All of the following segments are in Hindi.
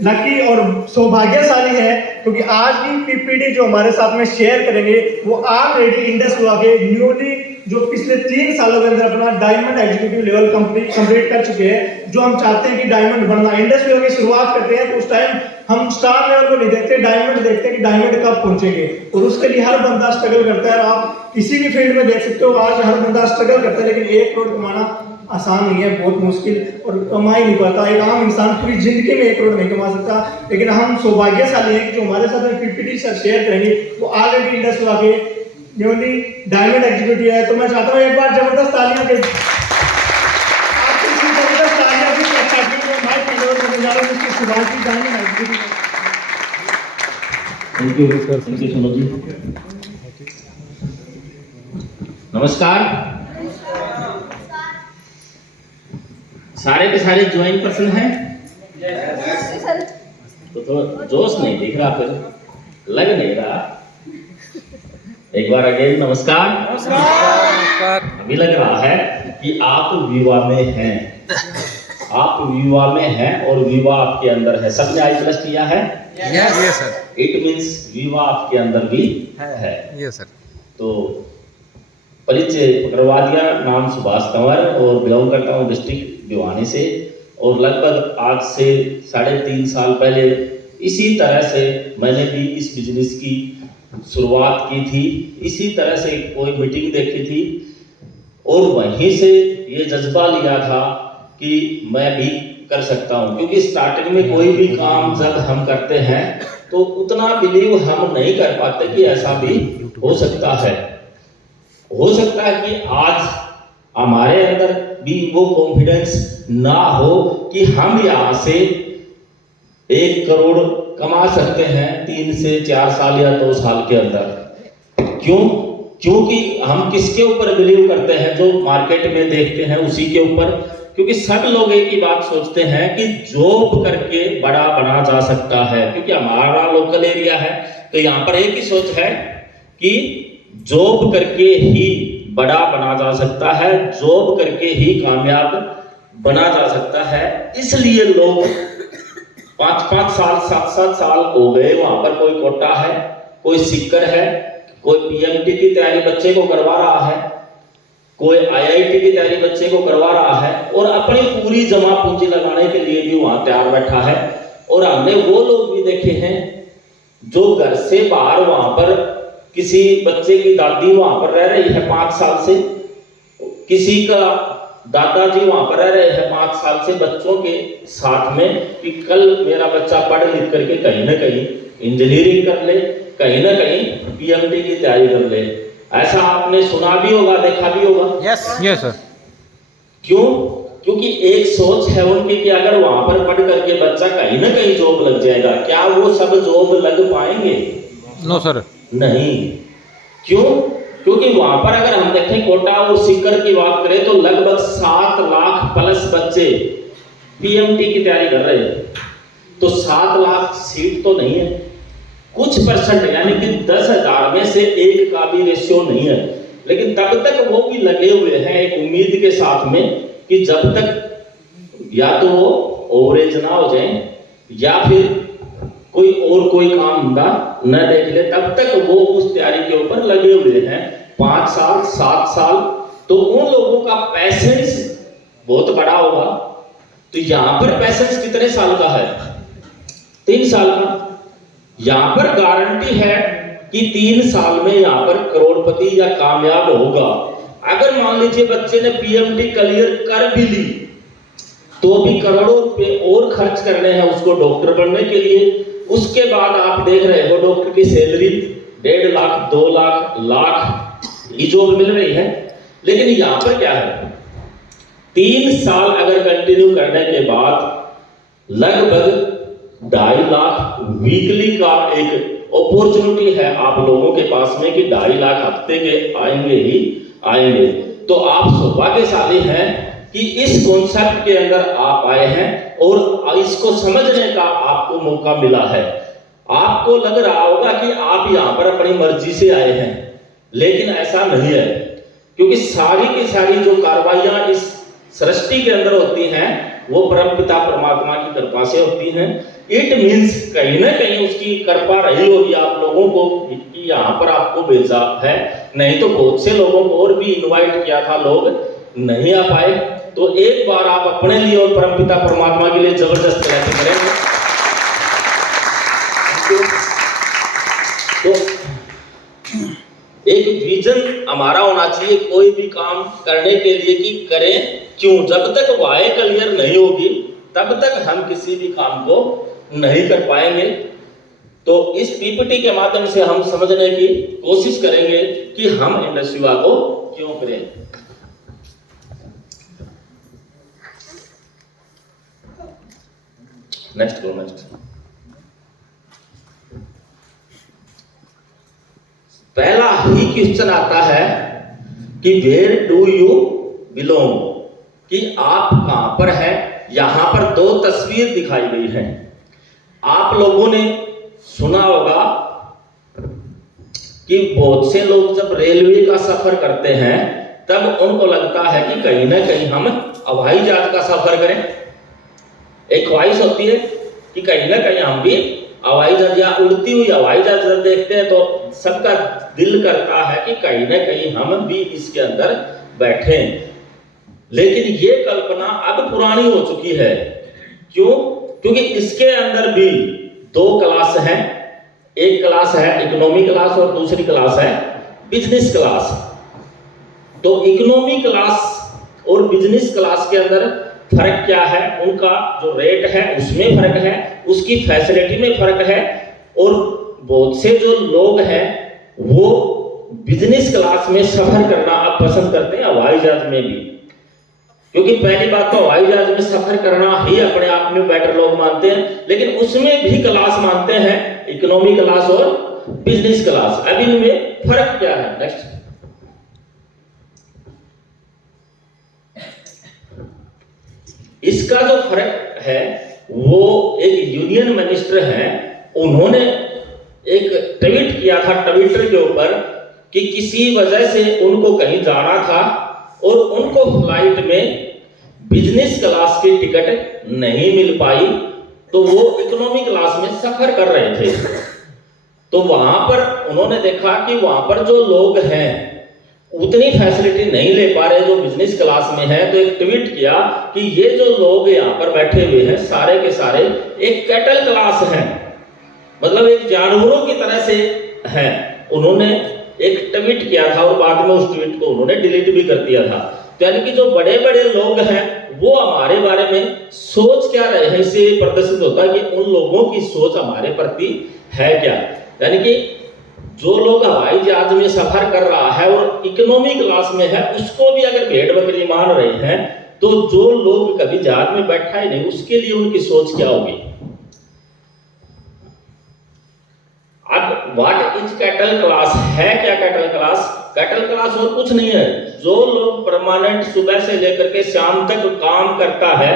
लकी और सौभाग्यशाली है क्योंकि आज की पीपीटी जो हमारे साथ में शेयर करेंगे वो ऑलरेडी इंडस हुआ के न्यूली जो पिछले 3 सालों के अंदर अपना डायमंड एग्जीक्यूटिव लेवल कंप्लीट कर चुके हैं। जो हम चाहते हैं कि डायमंड बनना, इंडस हुआ की शुरुआत करते हैं तो उस टाइम हम स्टार लेवल को नहीं देखते, डायमंड देखते हैं कि डायमंड कब पहुंचेंगे, और उसके लिए हर बंदा स्ट्रगल करता है। आप किसी भी फील्ड में देख सकते हो आज हर बंदा स्ट्रगल करता है, लेकिन 1 करोड़ कमाना आसान नहीं है, बहुत मुश्किल, और कमा ही नहीं पाता। एक आम इंसान पूरी जिंदगी में 1 करोड़ नहीं कमा सकता, लेकिन हम सौभाग्यशाली हैं कि जो हमारे साथ में पीपीटी शेयर करेंगे वो ऑलरेडी इंडस हुआ के न्यूली डायमंड एग्जीक्यूटिव है। तो मैं चाहता हूँ एक बार जबरदस्त तालियां के thank you sir, thank you so much जी। नमस्कार, सारे के सारे ज्वाइन पर्सन हैं? तो जोश नहीं दिख रहा, फिर लग नहीं रहा। एक बार अगेन नमस्कार। नमस्कार। अभी लग रहा है कि आप विवाह में हैं, आप विवाह में हैं और विवाह आपके अंदर है। सबने आई प्लस किया है? Yes sir. इट मीन्स विवाह आपके अंदर भी है। Yes sir. तो परिचय करवा दिया, नाम सुभाष कंवर और बिलोंग करता हूँ डिस्ट्रिक्ट भिवानी से, और लगभग आज से 3.5 साल पहले इसी तरह से मैंने भी इस बिजनेस की शुरुआत की थी। इसी तरह से कोई मीटिंग देखी थी और वहीं से ये जज्बा लिया था कि मैं भी कर सकता हूँ, क्योंकि स्टार्टिंग में कोई भी काम जब हम करते हैं तो उतना बिलीव हम नहीं कर पाते कि ऐसा भी हो सकता है। हो सकता है कि आज हमारे अंदर भी वो कॉन्फिडेंस ना हो कि हम यहाँ से 1 करोड़ कमा सकते हैं 3 से 4 साल या 2 साल के अंदर। क्यों? क्योंकि हम किसके ऊपर बिलीव करते हैं? जो मार्केट में देखते हैं उसी के ऊपर। क्योंकि सब लोग एक ही बात सोचते हैं कि जॉब करके बड़ा बना जा सकता है, क्योंकि हमारा लोकल एरिया है तो यहाँ पर एक ही सोच है कि जॉब करके ही बड़ा बना जा सकता है, जॉब करके ही कामयाब बना जा सकता है। इसलिए लोग 5-5 साल 7-7 साल हो गए, वहां पर कोई कोटा है, कोई सिक्कर है, कोई पीएमटी की तैयारी बच्चे को करवा रहा है, कोई आईआईटी की तैयारी बच्चे को करवा रहा है, और अपनी पूरी जमा पूंजी लगाने के लिए भी वहां तैयार बैठा है। और हमने वो लोग भी देखे हैं जो घर से बाहर, वहां पर किसी बच्चे की दादी वहां पर रह रही है 5 साल से, किसी का दादाजी वहां पर रह रहे हैं 5 साल से बच्चों के साथ में, कि कल मेरा बच्चा पढ़ लिख करके कहीं ना कहीं इंजीनियरिंग कर ले, कहीं ना कहीं पीएमटी की तैयारी कर ले। ऐसा आपने सुना भी होगा, देखा भी होगा। Yes yes sir. क्यों? क्योंकि एक सोच है उनकी कि अगर वहां पर पढ़ करके बच्चा कहीं ना कहीं जॉब लग जाएगा। क्या वो सब जॉब लग पाएंगे? No sir. नहीं। क्यों? क्योंकि वहां पर अगर हम देखें कोटा और सीकर की बात करें तो लगभग 7 लाख प्लस बच्चे पीएमटी की तैयारी कर रहे हैं। तो 7 लाख सीट तो नहीं है, कुछ परसेंट यानी कि 10,000 में से 1 का भी रेशियो नहीं है, लेकिन तब तक वो भी लगे हुए हैं एक उम्मीद के साथ में कि जब तक या तो वो ओवरेज ना हो जाए या फिर कोई काम धंधा न देख ले, तब तक वो उस तैयारी के ऊपर लगे हुए हैं 5 साल 7 साल। तो उन लोगों का पैसेंस बहुत बड़ा होगा। तो यहां पर पैसेंस कितने साल का है? 3 साल का। यहां पर गारंटी है कि 3 साल में यहां पर करोड़पति या कामयाब होगा। अगर मान लीजिए बच्चे ने पीएमटी क्लियर कर भी ली तो भी करोड़ों रुपए और खर्च करने हैं उसको डॉक्टर बनने के लिए। उसके बाद आप देख रहे हो डॉक्टर की सैलरी 1.5 लाख 2 लाख की जॉब मिल रही है। लेकिन यहां पर क्या है, 3 साल अगर कंटिन्यू करने के बाद लगभग 2.5 लाख वीकली का एक अपॉर्चुनिटी है आप लोगों के पास में कि 2.5 लाख हफ्ते के आएंगे ही आएंगे। तो आप सौभाग्यशाली हैं कि इस कॉन्सेप्ट के अंदर आप आए हैं और इसको समझने का आपको मौका मिला है। आपको लग रहा होगा कि आप यहां पर अपनी मर्जी से आए हैं, लेकिन ऐसा नहीं है, क्योंकि सारी की सारी जो कार्रवाइयां इस सृष्टि के अंदर होती हैं वो परमपिता परमात्मा की कृपा से होती हैं। इट मीन्स कहीं ना कहीं उसकी कृपा रही होगी आप लोगों को कि यहाँ पर आपको भेजा है, नहीं तो बहुत से लोगों को और भी इनवाइट किया था, लोग नहीं आ पाए। तो एक बार आप अपने लिए और परमपिता परमात्मा के लिए जबरदस्त क्लैपिंग करेंगे। तो एक विजन हमारा होना चाहिए कोई भी काम करने के लिए कि करें क्यों। जब तक वाय क्लियर नहीं होगी तब तक हम किसी भी काम को नहीं कर पाएंगे। तो इस पीपीटी के माध्यम से हम समझने की कोशिश करेंगे कि हम इंडस्ट्री वाह को क्यों करें। नेक्स्ट करो, नेक्स्ट। पहला ही क्वेश्चन आता है कि वेयर डू यू बिलोंग, कि आप कहां पर हैं। यहां पर दो तस्वीर दिखाई गई है। आप लोगों ने सुना होगा कि बहुत से लोग जब रेलवे का सफर करते हैं तब उनको लगता है कि कहीं ना कहीं हम हवाई जहाज का सफर करें। एक ख्वाहिश होती है कि कहीं ना कहीं हम भी हवाई जहाज या उड़ती हुई हवाई जहाज जब देखते हैं तो सबका दिल करता है कि कहीं ना कहीं हम भी इसके अंदर बैठे। लेकिन ये कल्पना अब पुरानी हो चुकी है। क्यों? क्योंकि इसके अंदर भी दो क्लास हैं। एक क्लास है इकोनॉमी क्लास और दूसरी क्लास है बिजनेस क्लास। तो इकोनॉमी क्लास और बिजनेस क्लास के अंदर फर्क क्या है? उनका जो रेट है उसमें फर्क है, उसकी फैसिलिटी में फर्क है। और बहुत से जो लोग हैं वो बिजनेस क्लास में सफर करना अब पसंद करते हैं हवाई जहाज में भी, क्योंकि पहली बात तो हवाई जहाज में सफर करना ही अपने आप में बेटर लोग मानते हैं, लेकिन उसमें भी क्लास मानते हैं इकोनॉमी क्लास और बिजनेस क्लास। अब इनमें फर्क क्या है? नेक्स्ट। इसका जो फर्क है वो एक यूनियन मिनिस्टर हैं, उन्होंने एक ट्वीट किया था ट्विटर के ऊपर कि किसी वजह से उनको कहीं जाना था और उनको फ्लाइट में बिजनेस क्लास की टिकट नहीं मिल पाई, तो वो इकोनॉमी क्लास में सफर कर रहे थे। तो वहां पर उन्होंने देखा कि वहां पर जो लोग हैं उतनी फैसिलिटी नहीं ले पा रहे जो बिजनेस क्लास में है। तो एक ट्वीट किया कि ये जो लोग यहाँ पर बैठे हुए हैं सारे के सारे एक कैटल क्लास हैं, मतलब एक जानवरों की तरह से हैं। उन्होंने एक ट्वीट किया था और बाद में उस ट्वीट को उन्होंने डिलीट भी कर दिया था। तो यानी कि जो बड़े बड़े लोग हैं वो हमारे बारे में सोच क्या रहे हैं, इससे प्रदर्शित होता है कि उन लोगों की सोच हमारे प्रति है क्या। यानी कि जो लोग हवाई जहाज में सफर कर रहा है और इकोनॉमी क्लास में है उसको भी अगर भेड़ बकरी मान रहे हैं, तो जो लोग कभी जहाज में बैठा ही नहीं उसके लिए उनकी सोच क्या होगी। अब व्हाट इज कैटल क्लास है क्या? कैटल क्लास, कैटल क्लास और कुछ नहीं है। जो लोग परमानेंट सुबह से लेकर के शाम तक काम करता है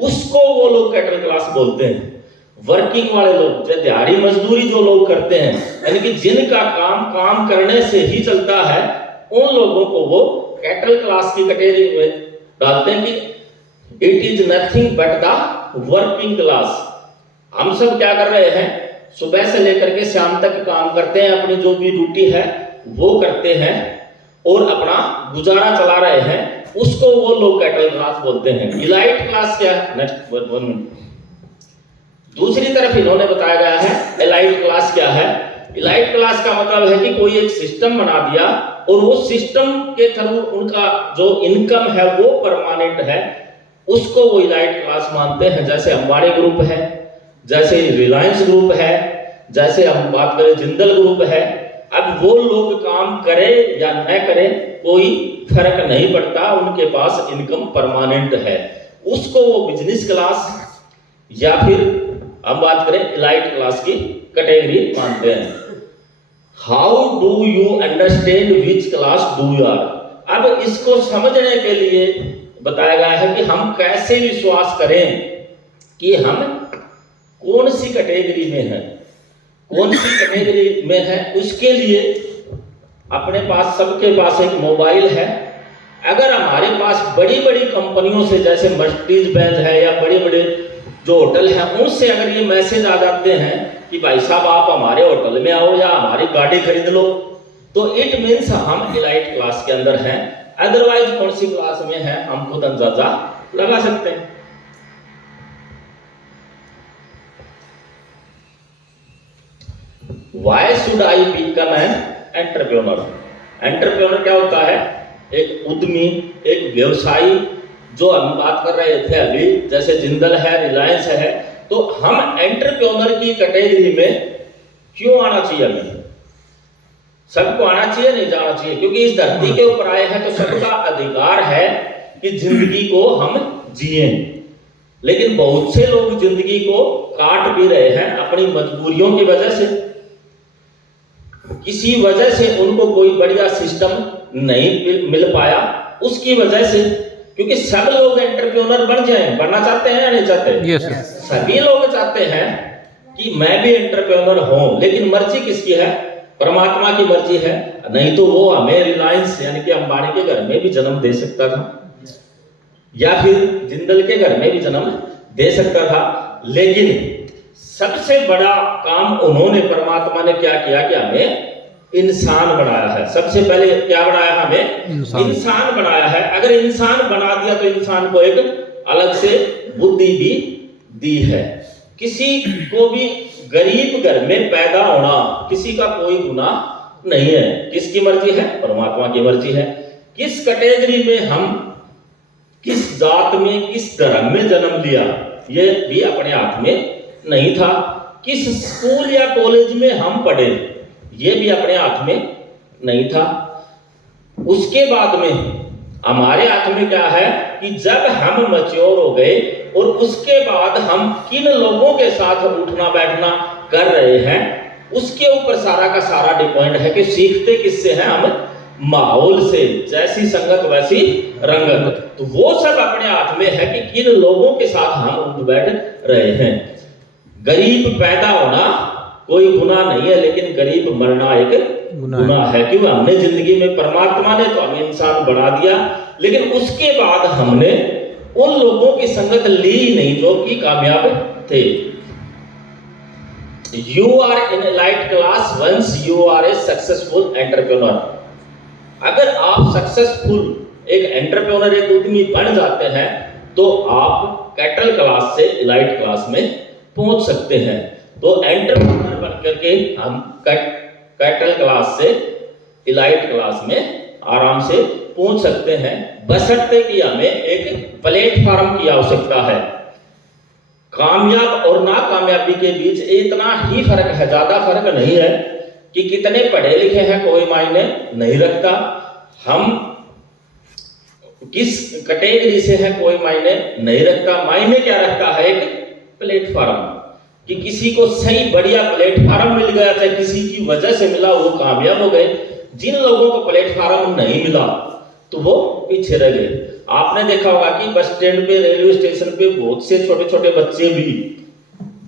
उसको वो लोग कैटल क्लास बोलते हैं। वर्किंग वाले लोग, दिहाड़ी मजदूरी जो लोग करते हैं, यानी कि जिनका काम करने से ही चलता है, उन लोगों को वो कैटल क्लास की कैटेगरी में डालते हैं कि it is nothing but the working class. हम सब क्या कर रहे हैं? सुबह से लेकर के शाम तक काम करते हैं, अपनी जो भी ड्यूटी है वो करते हैं और अपना गुजारा चला रहे हैं, उसको वो लोग कैटल क्लास बोलते हैं। इलाइट क्लास क्या है? Next 1 minute. दूसरी तरफ इन्होंने बताया गया है एलाइट क्लास क्या है। एलाइट क्लास का मतलब है कि कोई एक सिस्टम बना दिया और वो सिस्टम के थ्रू उनका जो इनकम है वो परमानेंट है, उसको वो एलाइट क्लास मानते हैं। जैसे अंबानी ग्रुप है, जैसे रिलायंस ग्रुप है, जैसे हम बात करें जिंदल ग्रुप है। अब वो लोग काम करें या न करें कोई फर्क नहीं पड़ता, उनके पास इनकम परमानेंट है, उसको वो बिजनेस क्लास या फिर हम बात करें एलाइट क्लास की कैटेगरी मानते हैं। How do you understand which class do you are? अब इसको समझने के लिए बताया गया है कि हम कैसे विश्वास करें कि हम कौन सी कैटेगरी में है, कौन सी कैटेगरी में है। उसके लिए अपने पास सबके पास एक मोबाइल है। अगर हमारे पास बड़ी बड़ी कंपनियों से जैसे मर्सिडीज बेंज है या बड़े बड़े जो होटल हैं उनसे अगर ये मैसेज आ जाते हैं कि भाई साहब आप हमारे होटल में आओ या हमारी गाड़ी खरीद लो, तो इट मीन्स हम इलाइट क्लास के अंदर हैं। अदरवाइज कौन सी क्लास में है हम खुद अंदाजा लगा सकते हैं। Why should I become an entrepreneur? Entrepreneur क्या होता है? एक उद्यमी, एक व्यवसायी। जो हम बात कर रहे थे अभी, जैसे जिंदल है, रिलायंस है, तो हम एंटरप्रेन्योर की कैटेगरी में क्यों आना चाहिए? हमें सबको आना चाहिए, नहीं जाना चाहिए? क्योंकि इस धरती के ऊपर आए हैं तो सबका अधिकार है कि जिंदगी को हम जिए। लेकिन बहुत से लोग जिंदगी को काट भी रहे हैं अपनी मजबूरियों की वजह से। किसी वजह से उनको कोई बढ़िया सिस्टम नहीं मिल पाया, उसकी वजह से। क्योंकि सब लोग एंटरप्रेन्योर बन जाएं, बनना चाहते हैं या नहीं चाहते? Yes sir. सभी लोग चाहते हैं कि मैं भी एंटरप्रेन्योर हूं, लेकिन मर्जी किसकी है? परमात्मा की मर्जी है। नहीं तो वो हमें रिलायंस यानी कि अंबानी के घर में भी जन्म दे सकता था, या फिर जिंदल के घर में भी जन्म दे सकता था। लेकिन सबसे बड़ा काम उन्होंने, परमात्मा ने क्या किया कि हमें इंसान बनाया है। सबसे पहले क्या बनाया? हमें इंसान बनाया है। अगर इंसान बना दिया तो इंसान को एक अलग से बुद्धि भी दी है। किसी को भी गरीब घर में पैदा होना किसी का कोई गुनाह नहीं है। किसकी मर्जी है? परमात्मा की मर्जी है। किस कैटेगरी में हम, किस जात में, किस धर्म में जन्म लिया, ये भी अपने हाथ में नहीं था। किस स्कूल या कॉलेज में हम पढ़े, ये भी अपने हाथ में नहीं था। उसके बाद में हमारे हाथ में क्या है कि जब हम मैच्योर हो गए और उसके बाद हम किन लोगों के साथ उठना बैठना कर रहे हैं, उसके ऊपर सारा का सारा डिपेंड है कि सीखते किससे हैं हम? माहौल से। जैसी संगत वैसी रंगत। तो वो सब अपने हाथ में है कि किन लोगों के साथ हम उठ बैठ रहे हैं। गरीब पैदा होना कोई गुनाह नहीं है, लेकिन गरीब मरना एक गुनाह है। क्यों? हमने जिंदगी में, परमात्मा ने तो हमें इंसान बना दिया, लेकिन उसके बाद हमने उन लोगों की संगत ली नहीं जो कि कामयाब थे। You are in elite class once you are a successful entrepreneur. अगर आप सक्सेसफुल एक एंटरप्रेन्योर, एक उद्यमी बन जाते हैं तो आप कैटल क्लास से इलाइट क्लास में पहुंच सकते हैं। तो एंटरप्रेन्योर बन करके हम कैटल क्लास से इलाइट क्लास में आराम से पहुंच सकते हैं, बशर्ते कि हमें एक प्लेटफॉर्म की आवश्यकता है। कामयाब और नाकामयाबी के बीच इतना ही फर्क है, ज्यादा फर्क नहीं है। कि कितने पढ़े लिखे हैं कोई मायने नहीं रखता, हम किस कैटेगरी से हैं कोई मायने नहीं रखता। मायने क्या रखता है? एक प्लेटफॉर्म। कि किसी को सही बढ़िया प्लेटफॉर्म मिल गया, चाहे किसी की वजह से मिला, वो कामयाब हो गए। जिन लोगों को प्लेटफॉर्म नहीं मिला तो वो पीछे रह गए। आपने देखा होगा कि बस स्टैंड पे, रेलवे स्टेशन पे बहुत से छोटे छोटे बच्चे भी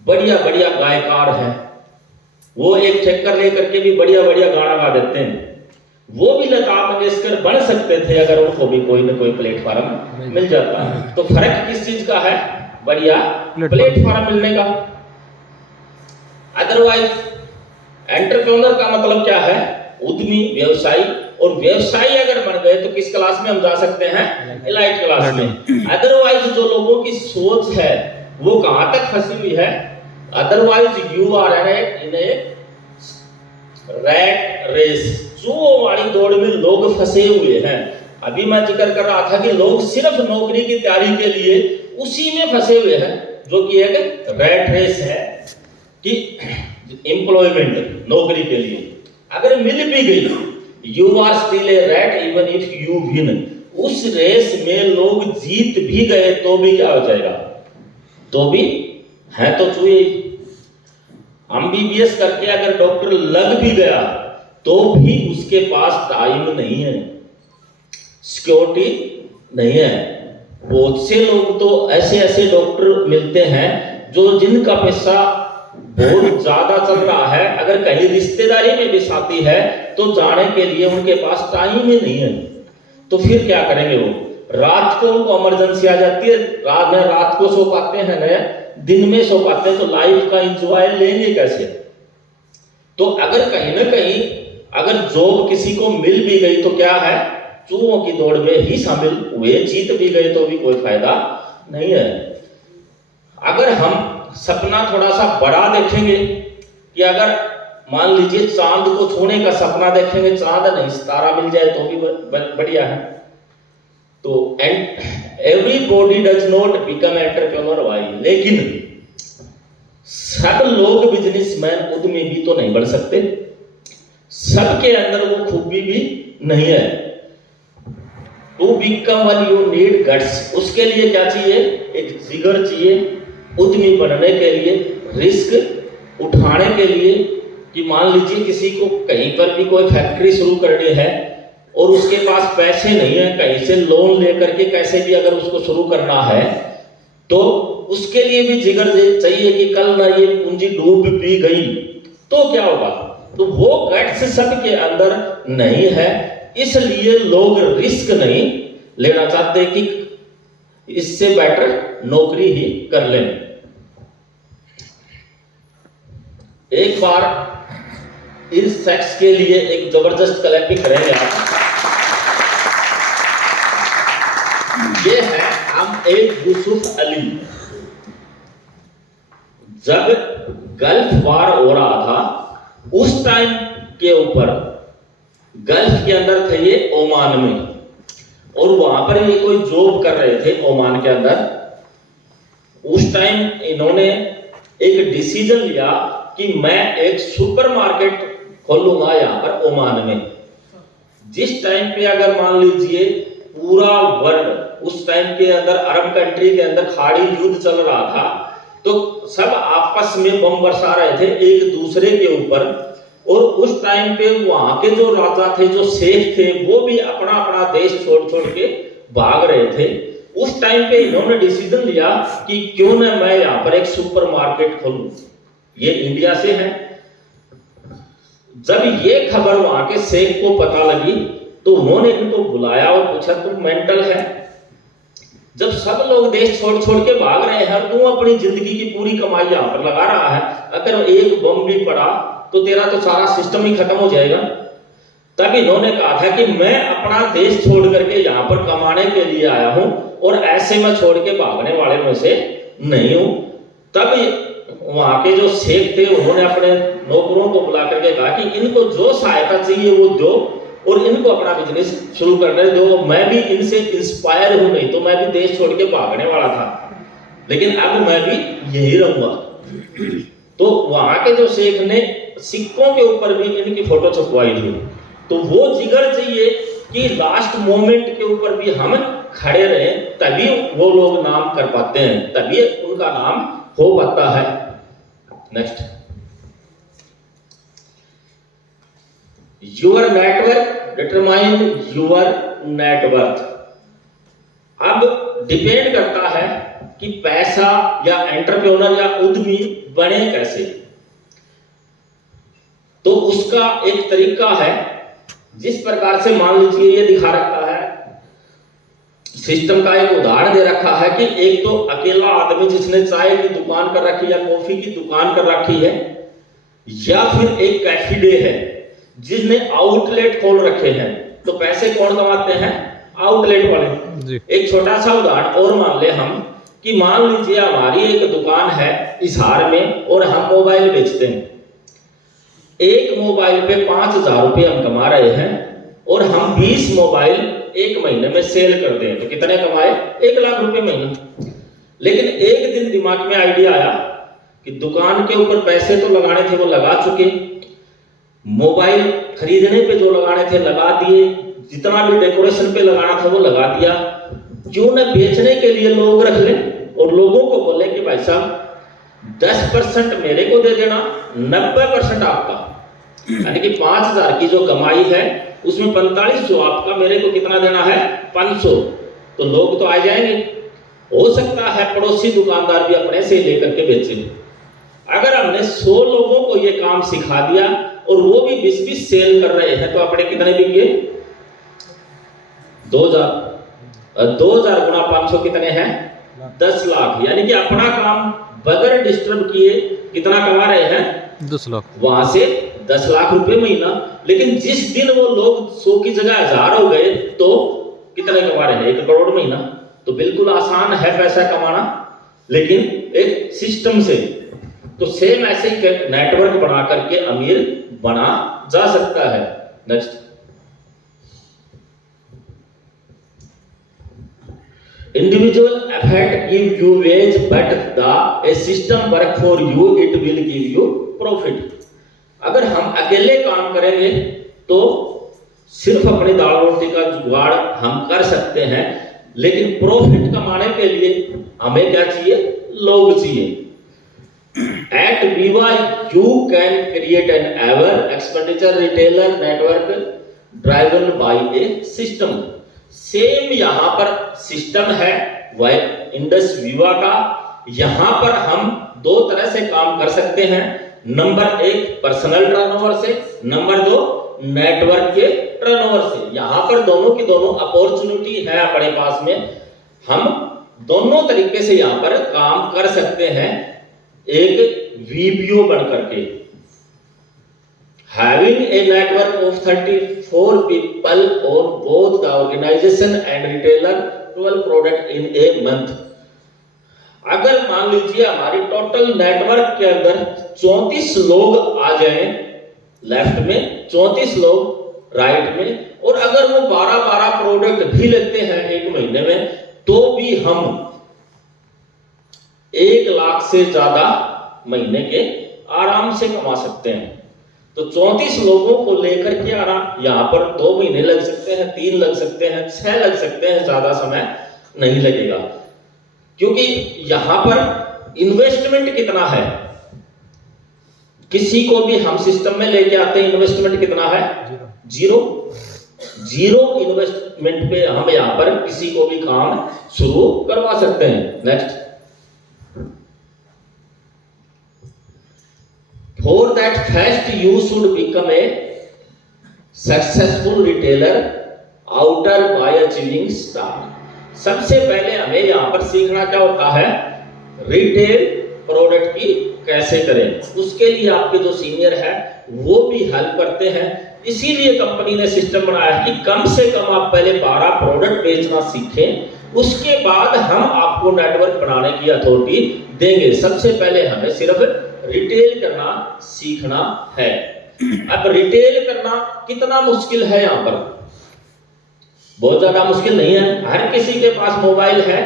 बढ़िया बढ़िया गायकार हैं। वो एक ठेकर लेकर के भी बढ़िया बढ़िया गाना गा देते हैं। वो भी लता मंगेशकर बन सकते थे अगर उनको भी कोई न कोई प्लेटफॉर्म मिल जाता है। तो फर्क किस चीज का है? बढ़िया प्लेटफॉर्म मिलने का। अदरवाइज एंटरप्रेन्योर का मतलब क्या है? उद्यमी, व्यवसायी। और व्यवसायी अगर बन गए तो किस क्लास में हम जा सकते हैं? इलाइट क्लास में। अदरवाइज जो लोगों की सोच है वो कहां तक फंसी हुई है? Otherwise you are in a rat race. जो वाली दौड़ में लोग फंसे हुए हैं। अभी मैं जिक्र कर रहा था कि लोग सिर्फ नौकरी की तैयारी के लिए उसी में फंसे हुए हैं, जो कि एक रैट रेस है कि एम्प्लॉयमेंट, नौकरी के लिए अगर मिल भी गई, you are still a rat even if you win. उस रेस में लोग जीत भी गए तो भी क्या हो जाएगा? तो भी है तो चूहे। एमबीबीएस करके अगर डॉक्टर लग भी गया तो भी उसके पास टाइम नहीं है, सिक्योरिटी नहीं है। बहुत से लोग तो ऐसे ऐसे डॉक्टर मिलते हैं जो जिनका पैसा बहुत ज्यादा चल रहा है, अगर कहीं रिश्तेदारी में भी शादी है तो जाने के लिए उनके पास टाइम ही नहीं है। तो फिर क्या करेंगे वो? रात को उनको इमरजेंसी आ जाती है, रात को सो पाते हैं न, दिन में सो पाते हैं, तो लाइफ का एंजॉय लेंगे कैसे? तो अगर कहीं ना कहीं अगर जॉब किसी को मिल भी गई तो क्या है, चूहों की दौड़ में ही शामिल हुए, जीत भी गए तो भी कोई फायदा नहीं है। अगर हम सपना थोड़ा सा बड़ा देखेंगे कि अगर मान लीजिए चांद को छूने का सपना देखेंगे, चांद नहीं सितारा मिल जाए तो भी बढ़िया है। तो everybody does not become entrepreneur why, लेकिन सब लोग बिजनेसमैन उद्यमी भी तो नहीं बन सकते, सबके अंदर वो खूबी भी नहीं है। To become one you need guts, उसके लिए क्या चाहिए? एक जिगर चाहिए उद्यमी बनने के लिए, रिस्क उठाने के लिए। कि मान लीजिए किसी को कहीं पर भी कोई फैक्ट्री शुरू करनी है और उसके पास पैसे नहीं है, कहीं से लोन लेकर के कैसे भी अगर उसको शुरू करना है, तो उसके लिए भी जिगर चाहिए कि कल ना ये पूंजी डूब भी गई तो क्या होगा। तो वो गट्स सबके अंदर नहीं है, इसलिए लोग रिस्क नहीं लेना चाहते कि इससे बेटर नौकरी ही कर लें। एक बार इस सेक्स के लिए एक जबरदस्त क्लैपिंग करेंगे आप। ये है हम एक यूसुफ अली। जब गल्फ वार हो रहा था उस टाइम के ऊपर, गल्फ के अंदर थे ये ओमान में, और वहां पर ये कोई जॉब कर रहे थे ओमान के अंदर। उस टाइम इन्होंने एक डिसीजन लिया कि मैं एक सुपरमार्केट खोलूंगा यहां पर ओमान में। जिस टाइम पे अगर मान लीजिए पूरा वर्ल्ड उस टाइम के अंदर अरब कंट्री के अंदर खाड़ी युद्ध चल रहा था, तो सब आपस में बम बरसा रहे थे एक दूसरे के ऊपर, और उस टाइम पे वहां के जो राजा थे, जो शेख थे, वो भी अपना अपना देश छोड़ छोड़ के भाग रहे थे। उस टाइम पे इन्होंने डिसीजन लिया कि क्यों ना मैं यहाँ पर एक सुपरमार्केट खोलूं। ये इंडिया से है। जब ये खबर वहां के शेख को पता लगी तो उन्होंने इनको बुलाया और पूछा तुम मेंटल है? जब सब लोग देश छोड़ छोड़ के भाग रहे हैं, तू अपनी जिंदगी की पूरी कमाई यहां पर लगा रहा है, अगर एक बम भी पड़ा तो तेरा तो सारा सिस्टम ही खत्म हो जाएगा। तब इन्होंने कहा था कि मैं अपना देश छोड़ करके यहाँ पर कमाने के लिए आया हूं और ऐसे में छोड़ के भागने वाले में से नहीं हूं। तब वहां के जो शेख थे उन्होंने अपने नौकरों को बुला करके कहा कि इनको जो सहायता चाहिए वो दो और इनको अपना बिजनेस शुरू करने दो। मैं भी इनसे इंस्पायर हूं, नहीं तो मैं भी देश छोड़ के भागने वाला था, लेकिन अब मैं भी यही रहूंगा। तो वहां के जो शेख ने सिक्कों के ऊपर भी इनकी फोटो छपवाई थी। तो वो जिगर चाहिए कि लास्ट मोमेंट के ऊपर भी हम खड़े रहें, तभी वो लोग नाम कर पाते हैं, तभी उनका नाम हो पाता है। Next, your network determine your net worth. अब डिपेंड करता है कि पैसा या एंटरप्रेन्योर या उद्यमी बने कैसे। तो उसका एक तरीका है, जिस प्रकार से मान लीजिए ये दिखा रखा है सिस्टम का, एक उदाहरण दे रखा है कि एक तो अकेला आदमी जिसने चाय की दुकान कर रखी है या कॉफी की दुकान कर रखी है, या फिर एक कैफे है जिसने आउटलेट खोल रखे हैं। तो पैसे कौन कमाते हैं? आउटलेट वाले। एक छोटा सा उदाहरण और मान ले हम कि मान लीजिए हमारी एक दुकान है हिसार में और हम मोबाइल बेचते हैं। एक मोबाइल पे 5,000 रुपये हम कमा रहे हैं और हम 20 मोबाइल एक महीने में सेल करते हैं, तो कितने कमाए? 1 लाख रुपए महीना। लेकिन एक दिन दिमाग में आइडिया आया कि दुकान के ऊपर पैसे तो लगाने थे वो लगा चुके, मोबाइल खरीदने पे जो लगाने थे लगा दिए, जितना भी डेकोरेशन पे लगाना था वो लगा दिया, क्यों ना बेचने के लिए लोग रख ले और लोगों को बोले कि भाई साहब 10% मेरे को दे देना, 90% आपका। यानी कि 5,000 की जो कमाई है उसमें 4500 आपका, मेरे को कितना देना है? 500। तो लोग तो आ जाएंगे। हो सकता है पड़ोसी दुकानदार भी अपने से लेकर के बेचे। अगर हमने 100 लोगों को ये काम सिखा दिया और वो भी 20-20 सेल कर रहे हैं, तो अपने कितने बिके? 2000 गुना 500 कितने हैं? 10 लाख। यानी कि अपना काम बगैर डिस्टर्ब किए कितना कमा रहे हैं? 10 लाख। वहां से 10 लाख रुपए महीना। लेकिन जिस दिन वो लोग 100 की जगह 1000 हो गए तो कितने कमा रहे हैं? 1 करोड़ महीना। तो बिल्कुल आसान है पैसा कमाना, लेकिन एक सिस्टम से। तो सेम ऐसे ही नेटवर्क बना करके अमीर बना जा सकता है। Next, individual effort give you wage, but a system work for you, it will give you profit। अगर हम अकेले काम करेंगे तो सिर्फ अपनी दाल रोटी का जुगाड़ हम कर सकते हैं, लेकिन प्रॉफिट कमाने के लिए हमें क्या चाहिए? लोग चाहिए। At Viva you can create an ever expenditure retailer network driven by a system। Same यहां पर सिस्टम है वह इंडस विवा का। यहां पर हम 2 तरह से काम कर सकते हैं। नंबर 1 पर्सनल टर्नओवर से, नंबर 2 नेटवर्क के टर्नओवर से। यहां पर दोनों की दोनों अपॉर्चुनिटी है अपने पास में। हम दोनों तरीके से यहां पर काम कर सकते हैं एक वीपीओ बनकर के। Having a network of 34 people on both the organization and retailer 12 product in a month। अगर मान लीजिए हमारी टोटल नेटवर्क के अंदर 34 लोग आ जाएं लेफ्ट में, 34 लोग राइट में, और अगर वो 12-12 प्रोडक्ट भी लेते हैं एक महीने में, तो भी हम 1 लाख से ज्यादा महीने के आराम से कमा सकते हैं। तो 34 लोगों को लेकर के आराम, यहां पर 2 महीने लग सकते हैं, 3 लग सकते हैं, 6 लग सकते हैं, ज्यादा समय नहीं लगेगा। क्योंकि यहां पर इन्वेस्टमेंट कितना है? किसी को भी हम सिस्टम में लेके आते हैं, इन्वेस्टमेंट कितना है? जीरो इन्वेस्टमेंट पे हम यहां पर किसी को भी काम शुरू करवा सकते हैं। Next, for that first you should become a successful retailer outer by achieving start। सबसे पहले हमें यहां पर सीखना क्या होता है? रिटेल प्रोडक्ट की कैसे करें। उसके लिए आपके जो सीनियर है वो भी हेल्प करते हैं। इसीलिए कंपनी ने सिस्टम बनाया कि कम से कम आप पहले 12 प्रोडक्ट बेचना सीखें, उसके बाद हम आपको नेटवर्क बनाने की अथॉरिटी देंगे। सबसे पहले हमें सिर्फ रिटेल करना सीखना है। अब रिटेल करना कितना मुश्किल है? यहां पर बहुत ज्यादा मुश्किल नहीं है। हर किसी के पास मोबाइल है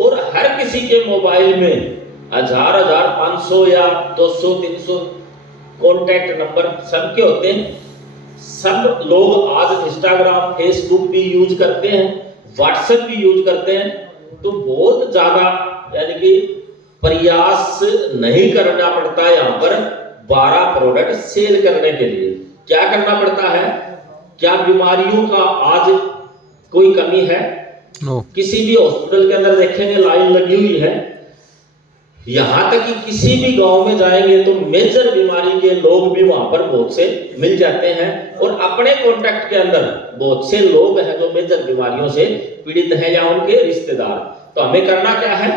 और हर किसी के मोबाइल में 1000 500 या 200 300 कॉन्टैक्ट नंबर सबके होते हैं। सब लोग आज इंस्टाग्राम फेसबुक भी यूज करते हैं, व्हाट्सएप भी यूज करते हैं। तो बहुत ज्यादा यानी कि प्रयास नहीं करना पड़ता है यहां पर 12 प्रोडक्ट सेल करने के लिए। क्या करना पड़ता है? क्या बीमारियों का आज कोई कमी है? नो। किसी भी हॉस्पिटल के अंदर देखेंगे लाइन लगी हुई है। यहां तक कि किसी भी गांव में जाएंगे तो मेजर बीमारी के लोग भी वहां पर बहुत से मिल जाते हैं, और अपने कॉन्टैक्ट के अंदर बहुत से लोग हैं जो मेजर बीमारियों से पीड़ित हैं या उनके रिश्तेदार। तो हमें करना क्या है?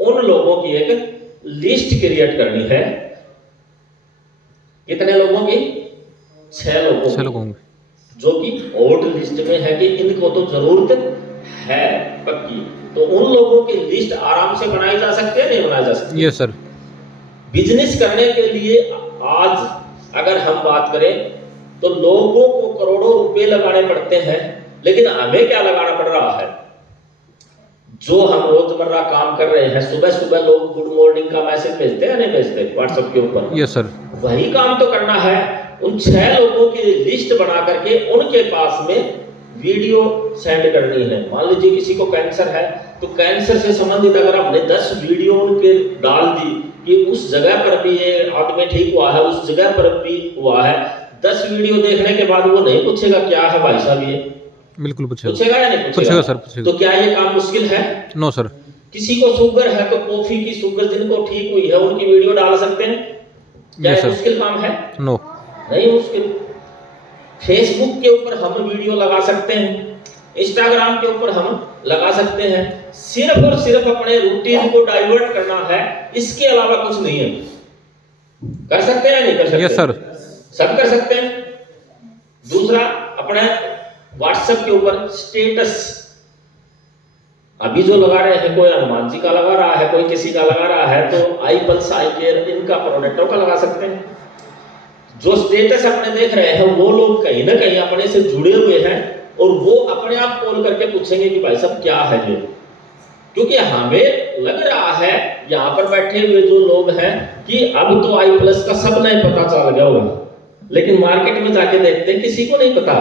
उन लोगों की एक लिस्ट क्रिएट करनी है। कितने लोगों की? 6 लोगों की, जो कि हॉट लिस्ट में है कि इनको तो जरूरत है पक्की। तो उन लोगों की लिस्ट आराम से बनाई जा सकती है, नहीं बनाई जा सकती? Yes sir. बिजनेस करने के लिए आज अगर हम बात करें तो लोगों को करोड़ों रुपए लगाने पड़ते हैं, लेकिन हमें क्या लगाना पड़ रहा है? जो हम रोजमर्रा काम कर रहे हैं, सुबह सुबह लोग गुड मॉर्निंग का मैसेज भेजते हैं, नहीं भेजते व्हाट्सएप के ऊपर? Yes sir. वही काम तो करना है। उन 6 लोगों की लिस्ट बना करके उनके पास में वीडियो सेंड करनी है। मान लीजिए किसी को कैंसर है, तो कैंसर से संबंधित अगर आपने 10 वीडियो उनके डाल दी कि उस जगह पर भी ये आदमी ठीक हुआ है, उस जगह पर भी हुआ है, 10 वीडियो देखने के बाद वो नहीं पूछेगा क्या है भाई साहब ये? बिल्कुल पूछेगा। पूछेगा या नहीं पूछेगा सर, पूछेगा। तो क्या ये काम मुश्किल है? No sir. किसी को शुगर है तो कॉफी की शुगर जिनको ठीक हुई है उनकी वीडियो डाल सकते हैं? क्या ये मुश्किल काम है? नो, नहीं मुश्किल। फेसबुक के ऊपर हम वीडियो लगा सकते हैं, इंस्टाग्राम के ऊपर हम लगा सकते हैं। सिर्फ और सिर्फ अपने रूटीन को डाइवर्ट करना है, इसके अलावा कुछ नहीं है। कर सकते हैं नहीं कर सकते? Yes sir. सब कर सकते हैं। दूसरा, अपने व्हाट्सएप के ऊपर स्टेटस अभी जो लगा रहे हैं, कोई हनुमान जी का लगा रहा है, कोई किसी का लगा रहा है, तो आई पल्स, आई केयर, इनका प्रोडक्टों का लगा सकते हैं। जो स्टेटस अपने देख रहे हैं वो लोग कहीं ना कहीं अपने से जुड़े हुए हैं और वो अपने आप कॉल करके पूछेंगे कि भाई साहब क्या है ये, क्योंकि हमें लग रहा है यहाँ पर बैठे हुए जो लोग हैं कि अब तो आई प्लस का सब नहीं पता चल गया होगा, लेकिन मार्केट में जाके देखते हैं किसी को नहीं पता।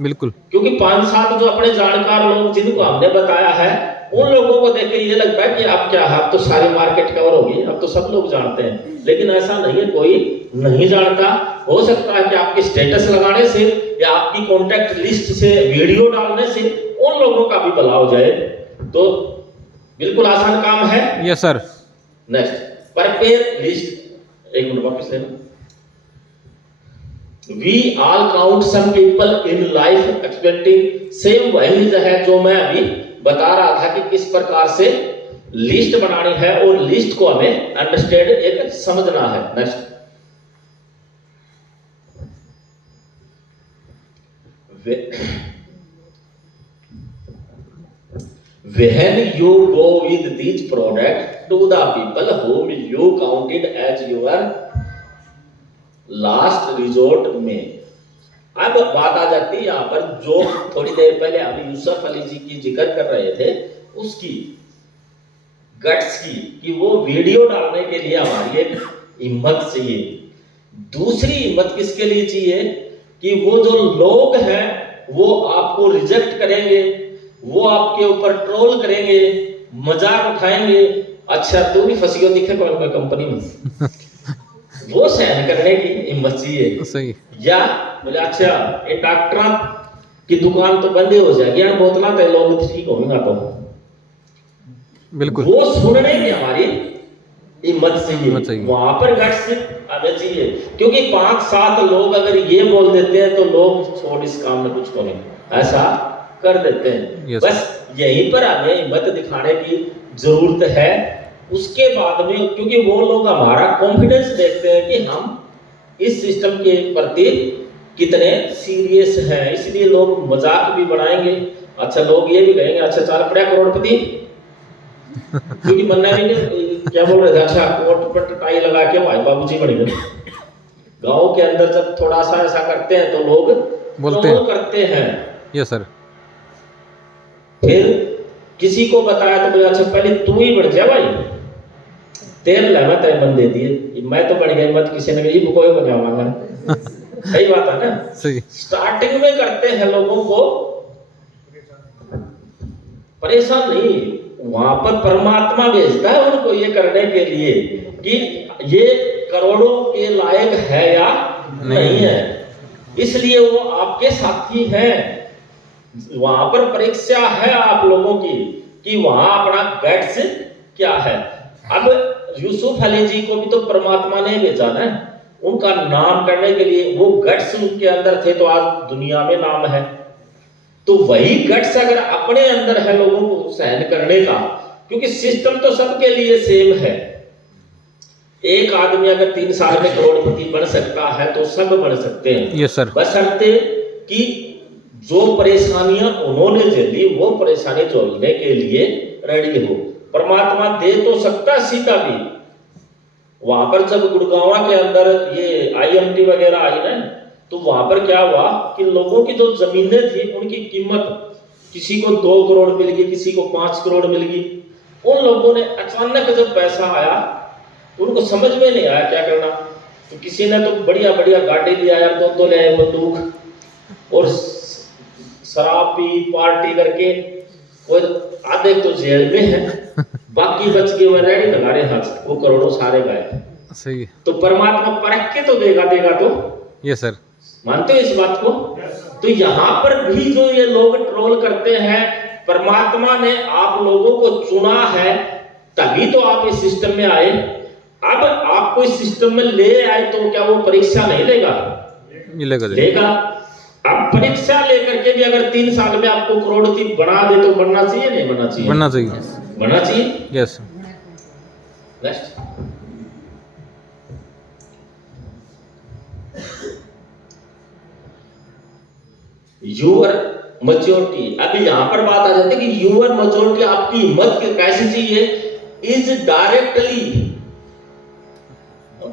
बिल्कुल। क्योंकि 5-7 जो अपने जानकार लोग जिनको हमने बताया है, उन लोगों को देख के ये लगता है कि अब क्या है, अब तो सारी मार्केट कवर होगी, अब तो सब लोग जानते हैं। लेकिन ऐसा नहीं है, कोई नहीं जानता। हो सकता है कि आपके स्टेटस लगाने से या आपकी कॉन्टैक्ट लिस्ट से वीडियो डालने से उन लोगों का भी भला हो जाए। तो बिल्कुल आसान काम है। Yes sir. Next, prepare list. एक मिनट वापस लेना। We all count some people in life expecting same वही है जो मैं अभी बता रहा था कि किस प्रकार से लिस्ट बनानी है और लिस्ट को हमें अंडरस्टैंड एक समझना है। Next, when you go with these product to the people whom you counted as your last resort में। अब बात आ जाती है यहाँ पर जो थोड़ी देर पहले हम यूसुफ अली जी की जिक्र कर रहे थे, उसकी गट्स की, कि वो वीडियो डालने के लिए हमारी एक हिम्मत चाहिए। दूसरी हिम्मत किसके लिए चाहिए कि वो जो लोग हैं वो आपको रिजेक्ट करेंगे, वो आपके ऊपर ट्रोल करेंगे, मजाक उठाएंगे। अच्छा तू भी फंसी हो दिखे कोई कंपनी में, वो सहन करने की हिम्मत चाहिए। सही। या बोले अच्छा ये डॉक्टर की दुकान तो बंद हो जाएगी यार, बोतला तो लोग ठीक होगा, तो बिल्कुल। वो सुनने की हमारी हिम्मत चाहिए। वहां पर गट्स हमें चाहिए, क्योंकि 5-7 लोग अगर ये बोल देते हैं तो लोग छोड़ इस काम में कुछ करें, ऐसा कर देते हैं। बस यहीं पर हमें हिम्मत दिखाने की जरूरत है। उसके बाद में, क्योंकि वो लोग हमारा कॉन्फिडेंस देखते हैं कि हम इस सिस्टम के प्रति कितने सीरियस हैं, इसलिए लोग मजाक भी बनाएंगे। अच्छा लोग ये भी कहेंगे अच्छा चार पड़ा करोड़पति, क्योंकि मन्ना भी नहीं क्या बोल रहे थे, अच्छा कोट पर टाई लगा के भाई बाबूजी बन गए। गांव के अंदर जब थोड़ा सा ऐसा करते हैं तो लोग बोलते करते हैं। Yes sir. फिर किसी को बताया तो बोला अच्छा पहले तू ही बढ़ जा भाई, तेल लेना तेरे बन दे दिए, मैं तो बन गई मत किसी ने कही कोई बना मांगा। सही बात है ना। सही। स्टार्टिंग में करते हैं लोगों को परेशान नहीं, वहां पर परमात्मा भेजता है उनको ये करने के लिए कि ये करोड़ों के लायक है या नहीं है, इसलिए वो आपके साथी हैं। वहां पर परीक्षा है आप लोगों की कि वहां अपना गट्स क्या है। अब यूसुफ अली जी को भी तो परमात्मा ने भेजा ना, उनका नाम करने के लिए। वो गट्स उनके अंदर थे तो आज दुनिया में नाम है। तो वही गट्स अगर अपने अंदर है लोगों को सहन करने का, क्योंकि सिस्टम तो सबके लिए सेम है। एक आदमी अगर 3 साल में करोड़पति बन सकता है तो सब बन सकते हैं। Yes sir. बशर्ते कि जो परेशानियां उन्होंने झेली वो परेशानी झेलने के लिए रेडी हो। परमात्मा दे तो सकता सीधा भी। वहां पर जब गुड़गांव के अंदर ये IMT वगैरह आई ना, तो वहां पर क्या हुआ कि लोगों की जो जमीनें थी उनकी कीमत किसी को 2 करोड़ मिल गई, किसी को 5 करोड़ मिल गई। उन लोगों ने अचानक जब पैसा आया उनको समझ में नहीं आया क्या करना, तो किसी ने तो बढ़िया बढ़िया गाड़ी लिया यार, 2 ले आए बंदूक और शराब पी पार्टी करके, और आधे तो जेल में है, बाकी बच गए वो रेडी लगा रहे हाथ, वो करोड़ों सारे गए। सही। तो परमात्मा परख के तो देगा तो। Yes sir. मानते हो इस बात को? तो यहाँ पर भी जो ये लोग ट्रोल करते हैं, परमात्मा ने आप लोगों को चुना है तभी तो आप इस सिस्टम में आए। अब आपको इस सिस्टम में ले आए तो क्या वो परीक्षा नहीं लेगा? लेगा। अब परीक्षा लेकर के भी अगर 3 साल में आपको करोड़पति बना दे तो बनना चाहिए नहीं बनना चाहिए? बनना चाहिए। बनना चाहिए। यस। नेक्स्ट। यूर मैच्योरिटी, अभी यहां पर बात आ जाती है कि यूर मैच्योरिटी, आपकी हिम्मत कैसी चाहिए, is directly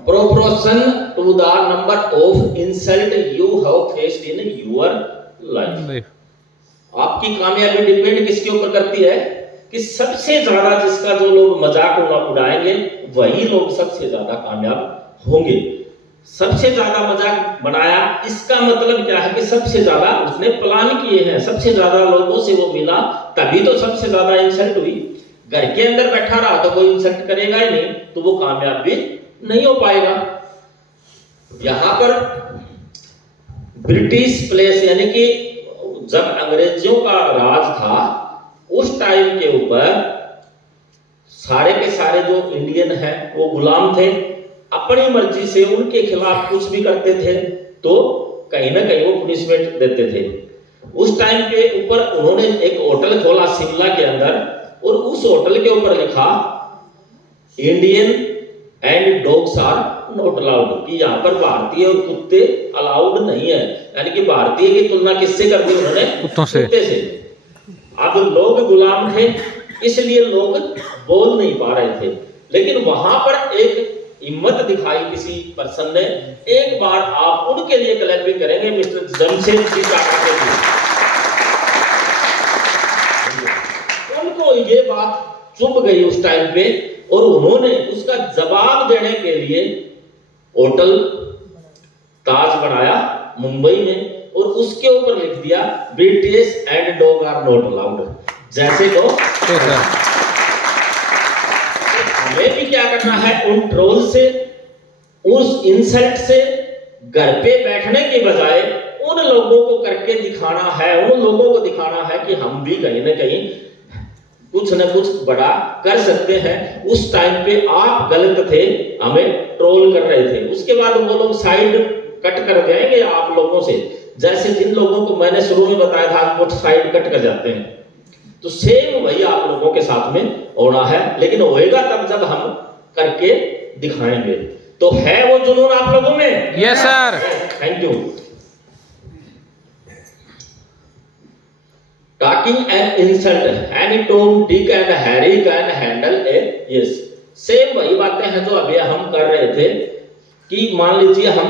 proportion to the number of insult you have faced in your life. आपकी कामयाबी डिपेंड किसके ऊपर करती है कि सबसे ज्यादा जिसका जो लोग मजाक उड़ाएंगे वही लोग सबसे ज्यादा कामयाब होंगे। सबसे ज्यादा मजाक बनाया, इसका मतलब क्या है कि सबसे ज्यादा उसने प्लान किए हैं, सबसे ज्यादा लोगों से वो मिला, तभी तो सबसे ज्यादा इंसल्ट हुई। घर के अंदर बैठा रहा तो कोई इंसल्ट करेगा ही नहीं, तो वो कामयाब भी नहीं हो पाएगा। यहां पर ब्रिटिश प्लेस यानी कि जब अंग्रेजों का राज था उस टाइम के ऊपर सारे के सारे जो इंडियन हैं वो गुलाम थे, अपनी मर्जी से उनके खिलाफ कुछ भी करते थे तो कहीं ना कहीं वो पनिशमेंट देते थे। उस टाइम पे ऊपर उन्होंने एक होटल खोला शिमला के अंदर, और उस होटल के ऊपर लिखा Indian and dogs are not allowed, कि यहाँ पर भारतीय और कुत्ते अलाउड नहीं है। यानी कि भारतीय की तुलना किससे कर दी उन्होंने? कुत्तों से। कुत्ते से। अब लोग गुलाम थे इसलिए लोग बोल नहीं पा रहे थे, लेकिन वहां पर एक हिम्मत दिखाई किसी पर्सन ने। एक बार आप उनके लिए क्लैपिंग करेंगे मिस्टर जमशेद जी टाटा के लिए। उनको ये बात चुभ गई उस टाइम पे, और उन्होंने उसका जवाब देने के लिए होटल ताज बनाया मुंबई में, और उसके ऊपर लिख दिया British and dog are not allowed. जैसे को हमें भी क्या करना है, उन ट्रोल से, उस इंसल्ट से घर पे बैठने के बजाय उन लोगों को करके दिखाना है, उन लोगों को दिखाना है कि हम भी कहीं ना कहीं कुछ न कुछ बड़ा कर सकते हैं। उस टाइम पे आप गलत थे, हमें ट्रोल कर रहे थे, उसके बाद वो लोग साइड कट कर जाएंगे आप लोगों से। जैसे जिन लोगों को मैंने शुरू में बताया था वो साइड कट कर जाते हैं, तो सेम वही आप लोगों के साथ में होना है, लेकिन होएगा तब जब हम करके दिखाएंगे। तो है वो जुनून आप लोगों में? Yes sir. Thank you. Talking and insult, any Tom, Dick and Harry can handle a yes. Same वही बातें हैं जो अभी हम कर रहे थे कि मान लीजिए हम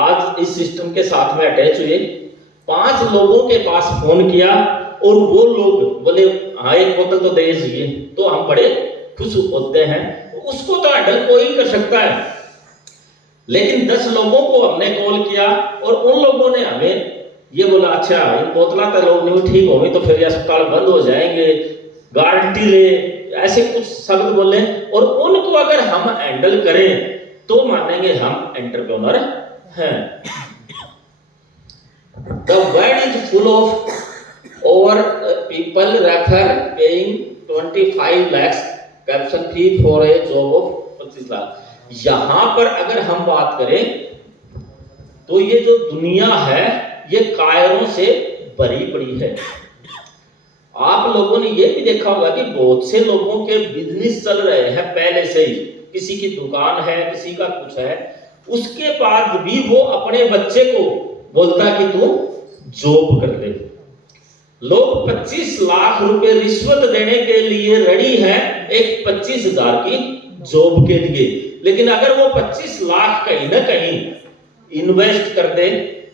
आज इस सिस्टम के साथ में अटैच हुए, 5 लोगों के पास फोन किया और वो लोग बोले हाँ एक बोतल तो दे दीजिए, तो हम बड़े खुश होते हैं। उसको तो हैंडल कोई कर सकता है, लेकिन 10 लोगों को हमने कॉल किया और उन लोगों ने हमें ये बोला अच्छा इन बोतला तो लोग नहीं ठीक होंगे तो फिर अस्पताल बंद हो जाएंगे, गारंटी ले, ऐसे कुछ शब्द बोले, और उनको अगर हम हैंडल करें तो मानेंगे हम एंटरप्रेन्योर हैं। The world is full of over people refer paying 25 lakhs caption fee for a job of 25 lakh. यहां पर अगर हम बात करें तो ये जो दुनिया है ये कायरों से भरी पड़ी है। आप लोगों ने ये भी देखा होगा कि बहुत से लोगों के बिजनेस चल रहे हैं पहले से ही, किसी की दुकान है, किसी का कुछ है, उसके बाद भी वो अपने बच्चे को बोलता कि तू जॉब कर ले। लोग 25 लाख रुपए रिश्वत देने के लिए रेडी हैं एक 25,000 की जॉब के लिए, लेकिन अगर वो 25 लाख कहीं ना कहीं इन्वेस्ट कर दे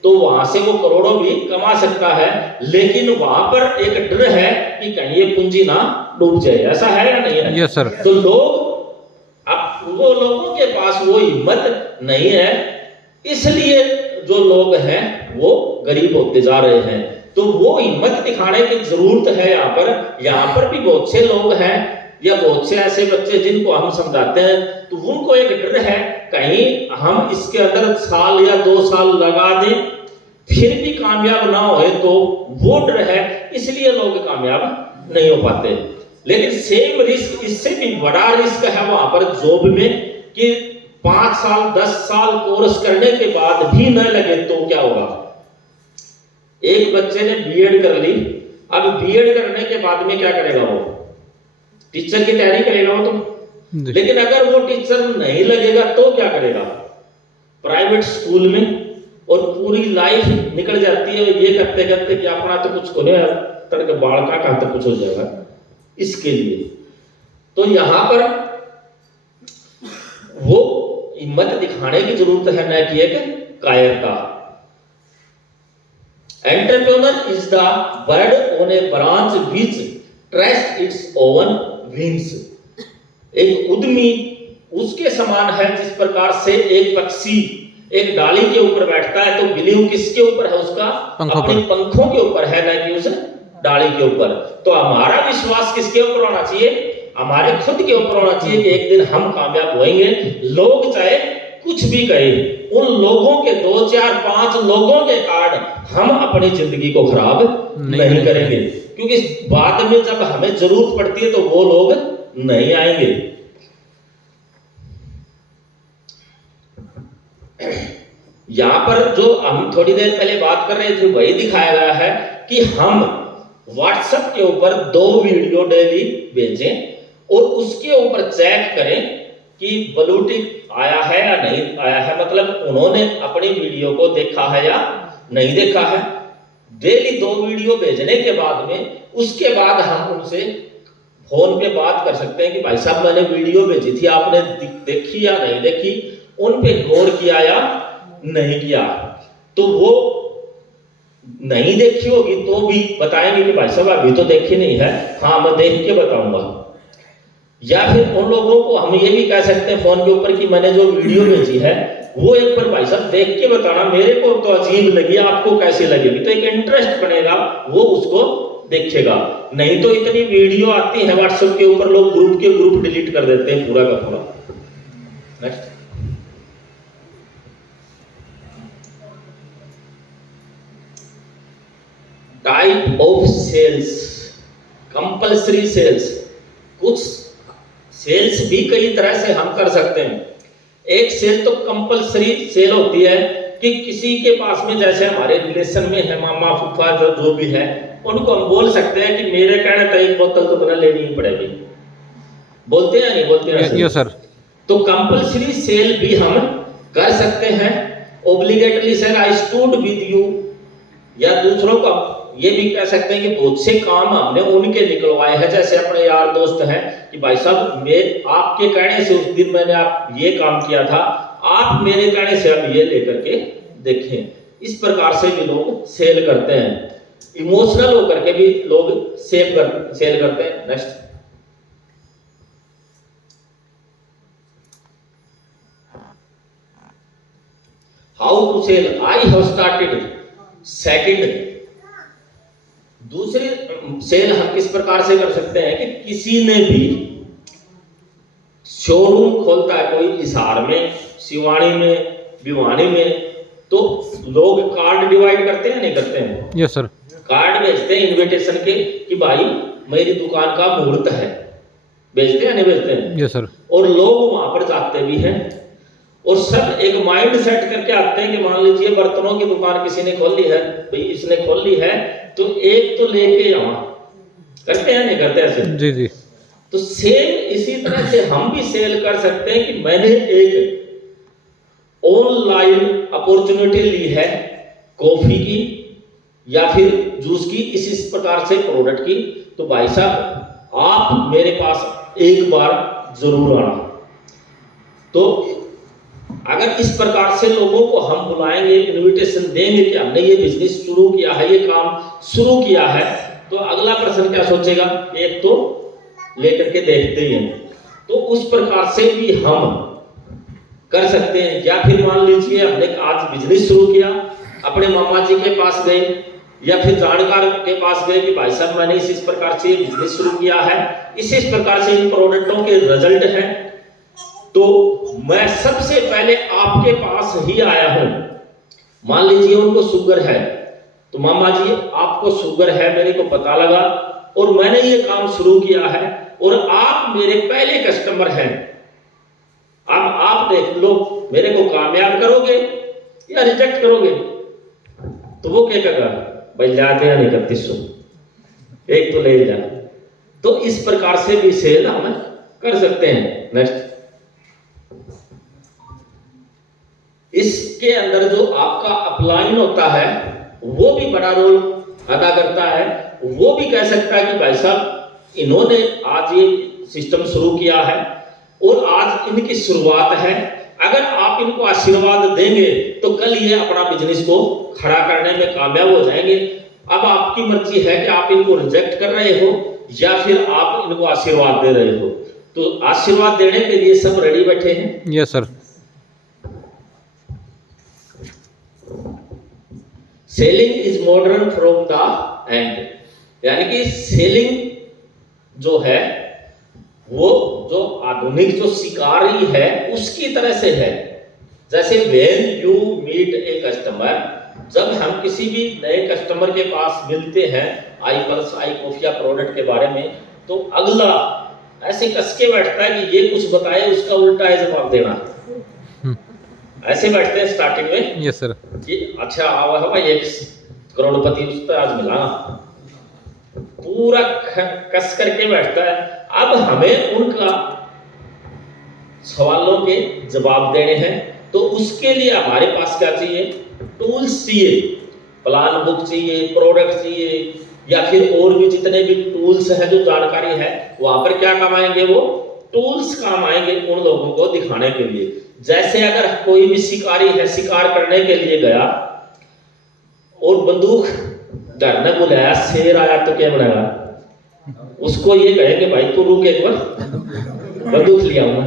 तो वहां से वो करोड़ों भी कमा सकता है, लेकिन वहां पर एक डर है कि कहीं ये पूंजी ना डूब जाए। ऐसा है या नहीं है? Yes sir. तो लोग अब वो लोगों के पास वो हिम्मत नहीं है, इसलिए जो लोग हैं वो गरीब होते जा रहे हैं। तो वो हिम्मत दिखाने की जरूरत है। यहाँ पर भी बहुत से लोग हैं या बहुत से ऐसे बच्चे जिनको हम समझाते हैं तो उनको एक डर है कहीं हम इसके अंदर साल या 2 साल लगा दें फिर भी कामयाब ना होए, तो वो डर है, इसलिए लोग कामयाब नहीं हो पाते। लेकिन सेम रिस्क, इससे भी बड़ा रिस्क है वहां पर जॉब में कि 5 साल 10 साल कोर्स करने के बाद भी न लगे तो क्या होगा? एक बच्चे ने बीएड कर ली, अब बीएड करने के बाद में क्या करेगा वो? टीचर की तैयारी करेगा वो तो। जी। लेकिन अगर वो टीचर नहीं लगेगा तो क्या करेगा? प्राइवेट स्कूल में, और पूरी लाइफ निकल जाती है ये करते करते कि अपना तो कुछ को नहीं, तड़के बाल का कहां तक कुछ हो जाएगा इसके लिए। तो यहां पर वो हिम्मत दिखाने की जरूरत है, न कि एक कायरता। Entrepreneur is the bird on a branch which trusts its own wings. एक उद्यमी उसके समान है जिस प्रकार से एक पक्षी एक डाली के ऊपर बैठता है, तो बिलीव किसके ऊपर है? उसका अपने पंखों के ऊपर है, न कि उस डाली के ऊपर। तो हमारा विश्वास किसके ऊपर होना चाहिए? हमारे खुद के ऊपर होना चाहिए कि एक दिन हम कामयाब होंगे। लोग चाहे कुछ भी कहें, उन लोगों के 2, 4, 5 लोगों के कारण हम अपनी जिंदगी को खराब नहीं करेंगे, क्योंकि बाद में जब हमें जरूरत पड़ती है तो वो लोग नहीं आएंगे। यहां पर जो हम थोड़ी देर पहले बात कर रहे थे वही दिखाया गया है कि हम व्हाट्सएप के ऊपर 2 वीडियो डेली भेजें और उसके ऊपर चेक करें कि ब्लू टिक आया है या नहीं आया है, मतलब उन्होंने अपनी वीडियो को देखा है या नहीं देखा है। डेली 2 वीडियो भेजने के बाद में उसके बाद हम उनसे फोन पे बात कर सकते हैं कि भाई साहब मैंने वीडियो भेजी थी, आपने देखी या नहीं देखी, उन पे गौर किया या नहीं किया। तो वो नहीं देखी होगी तो भी बताएंगे कि भाई साहब अभी तो देखी नहीं है, हाँ मैं देख के बताऊंगा। या फिर उन लोगों को हम ये भी कह सकते हैं फोन के ऊपर कि मैंने जो वीडियो भेजी है वो एक बार भाई साहब देख के बताना, मेरे को तो अजीब लगी, आपको कैसी लगेगी, तो एक इंटरेस्ट बनेगा, वो उसको देखेगा। नहीं तो इतनी वीडियो आती है व्हाट्सएप के ऊपर, लोग ग्रुप के ग्रुप डिलीट कर देते हैं पूरा का पूरा। Next, type of sales, compulsory sales. कुछ सेल्स भी कई तरह से हम कर सकते हैं। एक सेल तो कंपल्सरी सेल होती है कि किसी के पास में, जैसे हमारे रिलेशन में है मामा फूफा जो भी है, उनको हम बोल सकते हैं कि मेरे कहने तक एक बोतल तो तुम्हें लेनी ही पड़ेगी। बोलते हैं नहीं बोलते हैं? Yes sir. तो कंपल्सरी सेल भी हम कर सकते हैं। Obligatory sale, I stood with you, या दूसरों का ये भी कह सकते हैं कि बहुत से काम हमने उनके निकलवाए हैं, जैसे अपने यार दोस्त हैं कि भाई साहब मैं आपके कहने से उस दिन मैंने आप ये काम किया था, आप मेरे कहने से अब ये लेकर के देखें। इस प्रकार से भी लोग सेल करते हैं। इमोशनल होकर के भी लोग सेल करते हैं। Next, how to sell, I have started. Second, दूसरी सेल हम किस प्रकार से कर सकते हैं कि किसी ने भी शोरूम खोलता है कोई हिसार में, सिवानी में, भिवानी में, तो लोग कार्ड डिवाइड करते हैं नहीं करते हैं? Yes sir. कार्ड भेजते हैं इनविटेशन के कि भाई मेरी दुकान का मुहूर्त है, भेजते हैं नहीं भेजते हैं? Yes sir. और लोग वहां पर जाते भी हैं और सब एक माइंड सेट करके आते हैं कि मान लीजिए बर्तनों की दुकान किसी ने खोल ली है, भाई इसने खोल ली है तो एक तो लेके आवा, करते हैं नहीं करते ऐसे? जी जी। तो सेम इसी तरह से हम भी सेल कर सकते हैं कि मैंने एक ऑनलाइन अपॉर्चुनिटी ली है कॉफी की या फिर जूस की, इस प्रकार से प्रोडक्ट की, तो भाई साहब आप मेरे पास एक बार जरूर आना। तो अगर इस प्रकार से लोगों को हम बुलाएंगे, इनविटेशन देंगे कि हमने ये बिजनेस शुरू किया है, ये काम शुरू किया है, तो अगला पर्सन क्या सोचेगा? एक तो लेकर के देखते ही हैं। तो उस प्रकार से भी हम कर सकते हैं। या फिर मान लीजिए हमने आज बिजनेस शुरू किया, अपने मामा जी के पास गए या फिर जानकार के पास गए कि भाई साहब मैंने इस प्रकार से बिजनेस शुरू किया है, इस प्रकार से इन प्रोडक्टों के रिजल्ट हैं, तो मैं सबसे पहले आपके पास ही आया हूं। मान लीजिए उनको शुगर है, तो मामा जी आपको शुगर है मेरे को पता लगा और मैंने ये काम शुरू किया है और आप मेरे पहले कस्टमर हैं। अब आप देख लो मेरे को कामयाब करोगे या रिजेक्ट करोगे? तो वो क्या कहेगा? भाई जाते हैं 3100, एक तो ले जा। तो इस प्रकार से भी सेल हम कर सकते हैं। नेक्स्ट, इसके अंदर जो आपका अपलाइन होता है वो भी बड़ा रोल अदा करता है। वो भी कह सकता है कि भाई साहब इन्होंने आज ये सिस्टम शुरू किया है और आज इनकी शुरुआत है, अगर आप इनको आशीर्वाद देंगे तो कल ये अपना बिजनेस को खड़ा करने में कामयाब हो जाएंगे। अब आपकी मर्जी है कि आप इनको रिजेक्ट कर रहे हो या फिर आप इनको आशीर्वाद दे रहे हो। तो आशीर्वाद देने के लिए सब रेडी बैठे हैं। Yes sir. Selling is modern from the end, यानी कि सेलिंग जो है वो जो आधुनिक जो शिकारी है उसकी तरह से है। जैसे when you meet a customer, जब हम किसी भी नए कस्टमर के पास मिलते हैं आई पल्स आई कॉफी या प्रोडक्ट के बारे में, तो अगला ऐसे कस के बैठता है कि ये कुछ बताए उसका उल्टा है जवाब देना। ऐसे बैठते हैं स्टार्टिंग में। Yes sir. कि अच्छा आवा है भाई 1 करोड़पति उस पर आज मिला, पूरा कस करके बैठता है। अब हमें उनका सवालों के जवाब देने हैं, तो उसके लिए हमारे पास क्या चाहिए? टूल्स चाहिए, प्लान बुक चाहिए, प्रोडक्ट चाहिए, या फिर और भी जितने भी टूल्स हैं जो जानकारी है वहां पर क्या काम आएंगे? वो टूल्स काम आएंगे उन लोगों को दिखाने के लिए। जैसे अगर कोई भी शिकारी है, शिकार करने के लिए गया और बंदूक घर ने बुलाया, शेर आया तो क्या बनेगा? उसको ये कहेंगे भाई तू रुक एक बार, बंदूक लिया हूं।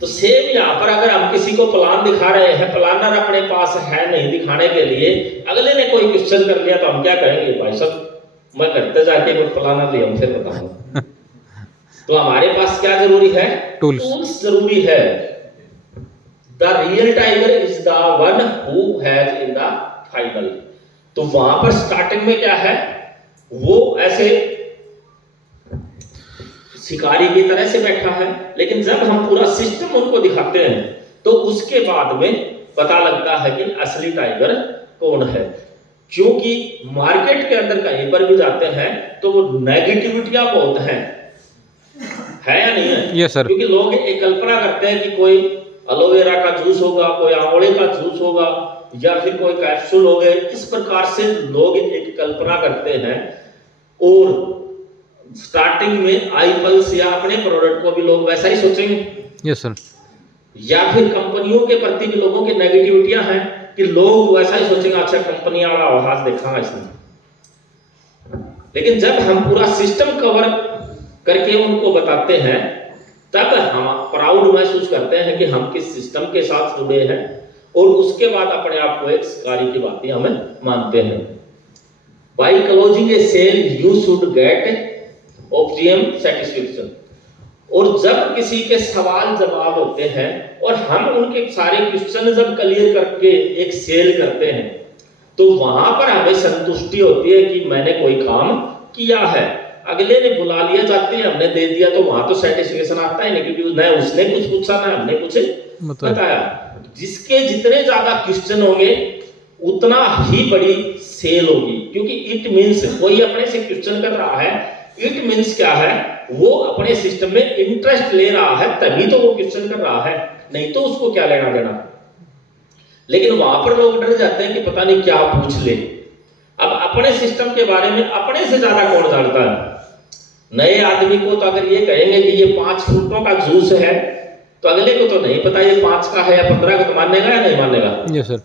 तो सेम यहाँ पर अगर हम किसी को प्लान दिखा रहे हैं, प्लानर अपने पास है नहीं दिखाने के लिए, अगले ने कोई क्वेश्चन कर लिया तो हम क्या कहेंगे? भाई साहब मैं करते जाके कोई प्लानर लिया हूं फिर बताऊंगा। तो हमारे पास क्या जरूरी है? टूल्स जरूरी है। The real tiger is the one who has in the final. तो वहां पर स्टार्टिंग में क्या है? वो ऐसे शिकारी की तरह से बैठा है, लेकिन जब हम पूरा सिस्टम उनको दिखाते हैं तो उसके बाद में पता लगता है कि असली टाइगर कौन है। क्योंकि मार्केट के अंदर कहीं पर भी जाते हैं तो वो नेगेटिविटियां बहुत है या नहीं है? Yes sir. क्योंकि लोग एक कल्पना करते हैं कि कोई एलोवेरा का जूस होगा, कोई आंवले का जूस होगा, या फिर कोई कैप्सूल हो गए। इस प्रकार से लोग एक कल्पना करते हैं और स्टार्टिंग में आई पल्स या अपने प्रोडक्ट को भी लोग वैसा ही सोचेंगे। Yes sir. या फिर कंपनियों के प्रति भी लोगों की नेगेटिविटियां हैं कि लोग वैसा ही सोचेंगे, अच्छा कंपनी वाला आवाज देखा इसने। लेकिन जब हम पूरा सिस्टम कवर करके उनको बताते हैं तब हम प्राउड महसूस करते हैं कि हम किस सिस्टम के साथ जुड़े हैं, और उसके बाद अपने आप को एक शिकारी की बातें हमें मानते हैं। By closing a sale you should get optimum satisfaction. और जब किसी के सवाल जवाब होते हैं और हम उनके सारे क्वेश्चन जब क्लियर करके एक सेल करते हैं तो वहां पर हमें संतुष्टि होती है कि मैंने कोई काम किया है। अगले ने बुला लिया, जाते हैं हमने दे दिया, तो वहां तो सेटिस्फेक्शन आता है नहीं, क्योंकि न उसने कुछ पूछा ना हमने कुछ बताया। जिसके जितने ज्यादा क्वेश्चन होंगे उतना ही बड़ी सेल होगी, क्योंकि इट मींस कोई अपने से क्वेश्चन कर रहा है, इट मींस क्या है? वो अपने सिस्टम में इंटरेस्ट ले रहा है, तभी तो वो क्वेश्चन कर रहा है, नहीं तो उसको क्या लेना देना। लेकिन वहां पर लोग डर जाते हैं कि पता नहीं क्या पूछ ले। अब अपने सिस्टम के बारे में अपने से ज्यादा कौन जानता है? नए आदमी को तो अगर ये कहेंगे कि ये 5 फ्रूटों का जूस है तो अगले को तो नहीं पता ये 5 का है या 15 का, तो मानेगा या नहीं मानेगा? Yes sir.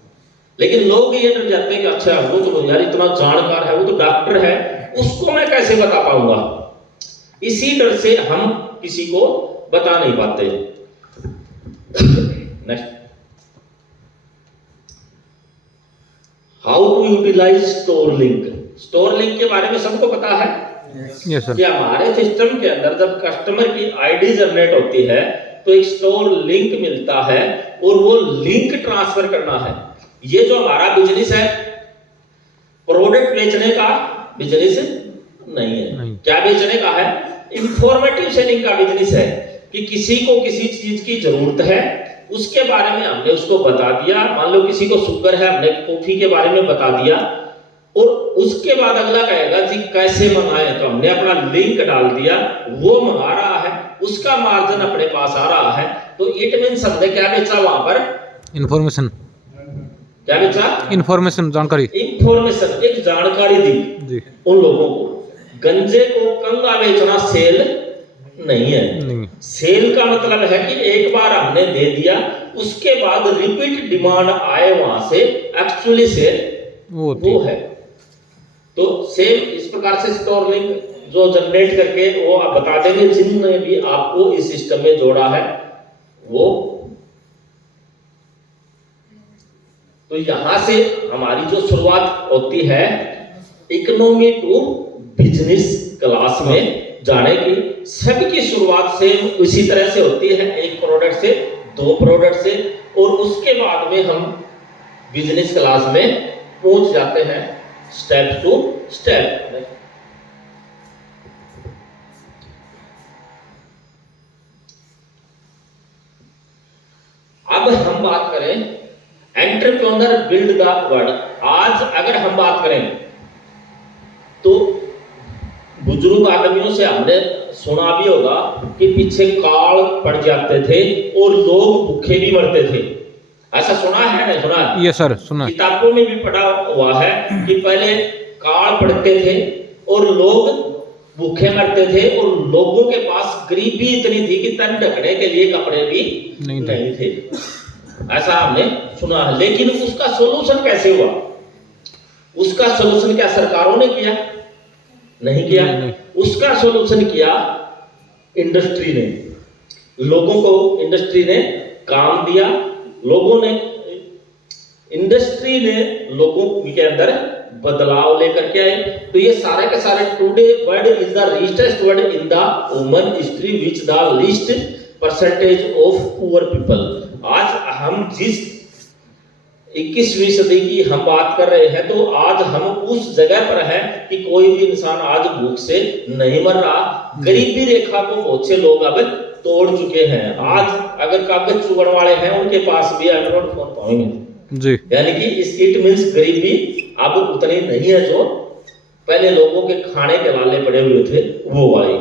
लेकिन लोग ये डर जाते हैं कि अच्छा वो तो यार इतना जानकार है, वो तो डॉक्टर है, उसको मैं कैसे बता पाऊंगा। इसी डर से हम किसी को बता नहीं पाते। Next, how to utilize store link. Store link के बारे में सबको पता है। Yes sir. कि हमारे सिस्टम के अंदर जब कस्टमर की आईडी जनरेट होती है तो एक स्टोर लिंक मिलता है और वो लिंक ट्रांसफर करना है। ये जो हमारा बिजनेस है प्रोडक्ट बेचने का बिजनेस नहीं है। नहीं। क्या बेचने का है? इंफॉर्मेटिव सेलिंग का बिजनेस है कि किसी को किसी चीज की जरूरत है, उसके बारे में हमने उसको बता दिया। मान लो किसी को शुगर है, हमने कॉफी के बारे में बता दिया, और उसके बाद अगला कहेगा जी कैसे मंगाए, तो हमने अपना लिंक डाल दिया, वो मंगा रहा है, उसका मार्जिन अपने पास आ रहा है। तो इट मींस हमने क्या बेचा वहां पर? इन्फॉर्मेशन, क्या बेचा? इन्फॉर्मेशन, जानकारी। इंफॉर्मेशन, एक जानकारी दी जी। उन लोगों को। गंजे को कंगा बेचना सेल नहीं है। नहीं। सेल का मतलब है कि एक बार हमने दे दिया, उसके बाद रिपीट डिमांड आए वहां से, एक्चुअली सेल वो है। तो सेम इस प्रकार से स्टोर लिंक जो जनरेट करके वो आप बता देंगे जिनने भी आपको इस सिस्टम में जोड़ा है वो। तो यहां से हमारी जो शुरुआत होती है इकोनॉमी टू बिजनेस क्लास में जाने की, सबकी शुरुआत से उसी तरह से होती है, एक प्रोडक्ट से, दो प्रोडक्ट से, और उसके बाद में हम बिजनेस क्लास में पहुंच जाते हैं स्टेप टू स्टेप। अब हम बात करें एंटरप्रेन्योर बिल्ड द वर्ल्ड। आज अगर हम बात करें तो बुजुर्ग आदमियों से हमने सुना भी होगा कि पीछे काल पड़ जाते थे और लोग भूखे भी मरते थे। ऐसा सुना है ना? सुना है? ये सर सुना। किताबों में भी पढ़ा हुआ है कि पहले काल पड़ते थे और लोग भूखे मरते थे और लोगों के पास गरीबी इतनी थी कि तन ढकने के लिए कपड़े भी नहीं थे। ऐसा हमने सुना है। लेकिन उसका सोल्यूशन कैसे हुआ? उसका सोल्यूशन क्या सरकारों ने किया? नहीं किया। उसका सोल्यूशन किया इंडस्ट्री ने। लोगों को इंडस्ट्री ने काम दिया, लोगों ने, इंडस्ट्री ने लोगों के अंदर बदलाव लेकर के आए। तो ये सारे के सारे today world is the richest world in the human history which the least percentage of poor people. आज हम जिस 21वीं सदी की हम बात कर रहे हैं तो आज हम उस जगह पर हैं कि कोई भी इंसान आज भूख से नहीं मर रहा। गरीबी रेखा को बहुत से लोग अब तोड़ चुके हैं। आज अगर कागज चुगड़ वाले हैं उनके पास भी एंड्रॉइड फोन पाएंगे जी। यानी कि इट मींस गरीबी अब उतनी नहीं है जो पहले लोगों के खाने के वाले पड़े हुए थे वो वाली।